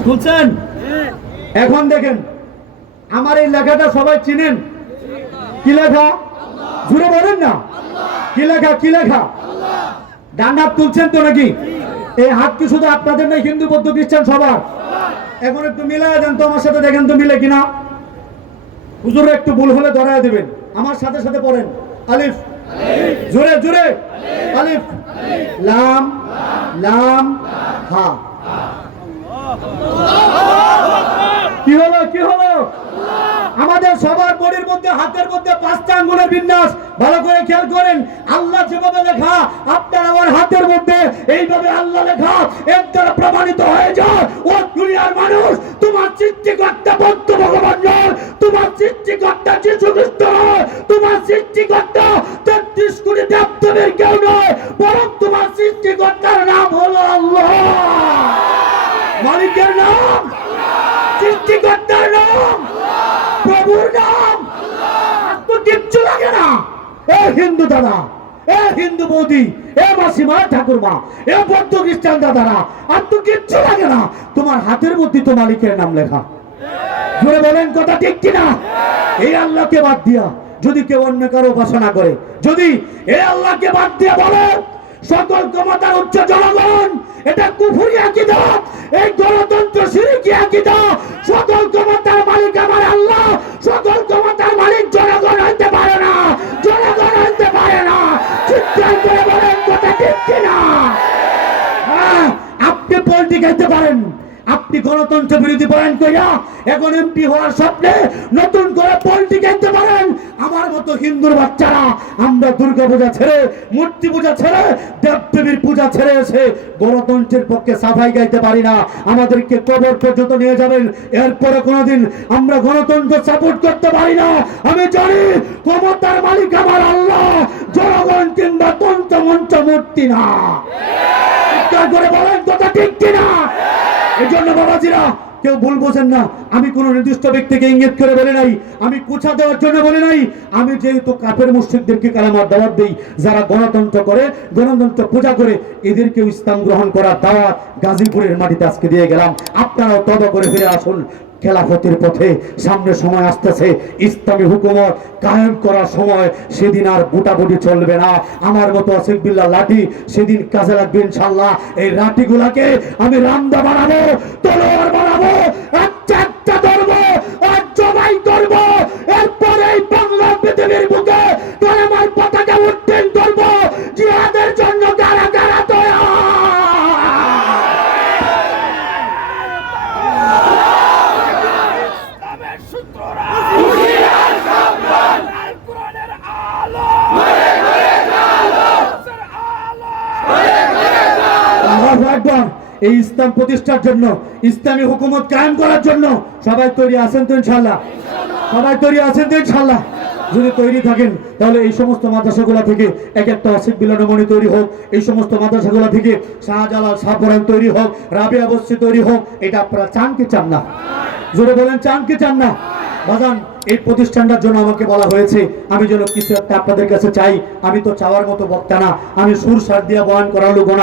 তুলছেন। এখন দেখেন, আমার এই লেখাটা সবাই চিনেন। কি লেখা? জুড়ে বলেন না, কি লেখা? কি লেখা? ডান হাত তুলছেন তো নাকি? এই হাত কি শুধু আপনাদের না, হিন্দু, বৌদ্ধ, খ্রিস্টান সবার? এখন একটু মিলাই দেন তো আমার সাথে, দেখেন তো মিলে কিনা। হুজুর একটু ভুল হলে ধরায় দিবেন, আমার সাথে সাথে পড়েন। আলিফ, জোরে জোরে, আলিফ লাম লাম হা। কি হলো? কি হলো? আমাদের সবার বডির মধ্যে, হাতের মধ্যে 5টা আঙ্গুলের বিন্যাস। ভালো করে খেয়াল করেন, আল্লাহ যেভাবে লেখা, আপনার আমার হাতের মধ্যে এইভাবে আল্লাহ লেখা। এর দ্বারা প্রমাণিত হয়ে যায়, ও দুনিয়ার মানুষ, তোমার সৃষ্টিকর্তা বৌদ্ধ ভগবান নয়, তোমার সৃষ্টিকর্তা যীশু খ্রিস্ট নয়, তোমার সৃষ্টিকর্তা 33 কোটি দেবদেবীর কেউ নয়, বরং তোমার সৃষ্টিকর্তার নাম হলো আল্লাহ। মালিকের নাম, সৃষ্টিকর্তার নাম, প্রভুর নাম। তো কিচ্ছু লাগে না। এ হিন্দু দাদা, এ হিন্দু বৌদি, এ মাসিমা, ঠাকুরমা, এ বৌদ্ধ খ্রিস্টান দাদারা, আর তো কিচ্ছু লাগে না। তোমার হাতের মধ্যে তো মালিকের নাম লেখা। জোরে বলেন কথা ঠিক কিনা? এই আল্লাহকে বাদ দিয়া যদি কেউ অন্য কারো উপাসনা করে, যদি এ আল্লাহকে বাদ দিয়ে বলে সকল ক্ষমতার উচ্চ জনগণ, এটা কুফরি আকীদা, এই গণতন্ত্র শিরকি আকীদা। সকল ক্ষমতার মালিক আমার আল্লাহ, সকল ক্ষমতার মালিক জনগণ হইতে পারে না, জনগণ হইতে পারে না। চিৎকার করে বলেন কথা ঠিক কিনা? আপনি পলিটিক্স খেলতে পারেন, আপনি গণতন্ত্র বিরোধী বয়ান কইরা এখন এমপি হওয়ার স্বপ্নে নতুন করে পলিটিক্স খেলতে পারেন। আমার মতো হিন্দুর বাচ্চারা আমরা দুর্গা পূজা ছেড়ে, মূর্তি পূজা ছেড়ে, দেবদেবীর পূজা ছেড়ে এসে গণতন্ত্রের পক্ষে সাফাই গাইতে পারি না। আমাদেরকে কবর পর্যন্ত নিয়ে যাবেন, এরপরে কোনোদিন আমরা গণতন্ত্র সাপোর্ট করতে পারি না। আমি জানি ক্ষমতার মালিক আমার আল্লাহ, জনগণ কিংবা তন্ত্র মন্ত্র মূর্তি না। করে বলেন কথা ঠিক কিনা? এই জন্য বাবাজিরা কেউ ভুল বোঝেন না, আমি কোন নির্দিষ্ট ব্যক্তিকে ইঙ্গিত করে বলে নাই, আমি কুছা দেওয়ার জন্য বলে নাই। আমি যেহেতু কাফের মুশরিকদেরকে কালেমার দাওয়াত দেই, যারা গণতন্ত্র করে, গণতন্ত্র পূজা করে, এদেরকেও ইসলাম গ্রহণ করার দাওয়াত গাজীপুরের মাটিতে আজকে দিয়ে গেলাম। আপনারাও তওবা করে ফিরে আসুন খেলাফতের পথে। সামনে সময় আসতেছে, ইসলামী হুকুমত কায়েম করার সময়, সেদিন আর বুটাবুটি চলবে না। আমার মতো আসিফ বিল্লাহ লাঠি সেদিন কাজে লাগবে ইনশাআল্লাহ। এই লাঠিগুলাকে আমি রামদা বানাবো, তলোয়ার বানাবো, একটা একটা ধরবো আর জবাই করবো। এরপরে এই বাংলা পৃথিবীর বুকে কালেমার পতাকা উত্তোলন করবো। জিহাদের জন্য কারা কারা তৈরি? এই ইসলাম প্রতিষ্ঠার জন্য, ইসলামী হুকুমত কায়েম করার জন্য সবাই তৈরি আছেন তো ইনশাআল্লাহ? সবাই তৈরি আছেন তো ইনশাআল্লাহ? যদি তৈরি থাকেন তাহলে এই সমস্ত মাদ্রাসাগুলা থেকে এক একটা আসিফ বিল্লাহ নমনি তৈরি হোক, এই সমস্ত মাদ্রাসাগুলা থেকে শাহজালাল শাহপরান তৈরি হোক, রাবিয়া বস্তি তৈরি হোক। এটা আপনারা চান কি চান না? জোরে বলেন, চান কি চান না? বাজান, এই প্রতিষ্ঠানটার জন্য আমাকে বলা হয়েছে আমি যেন কিছু একটা আপনাদের কাছে চাই। আমি তো চাওয়ার মতো বক্তা না, আমি সুর সার দিয়ে বয়ান করার লোক না।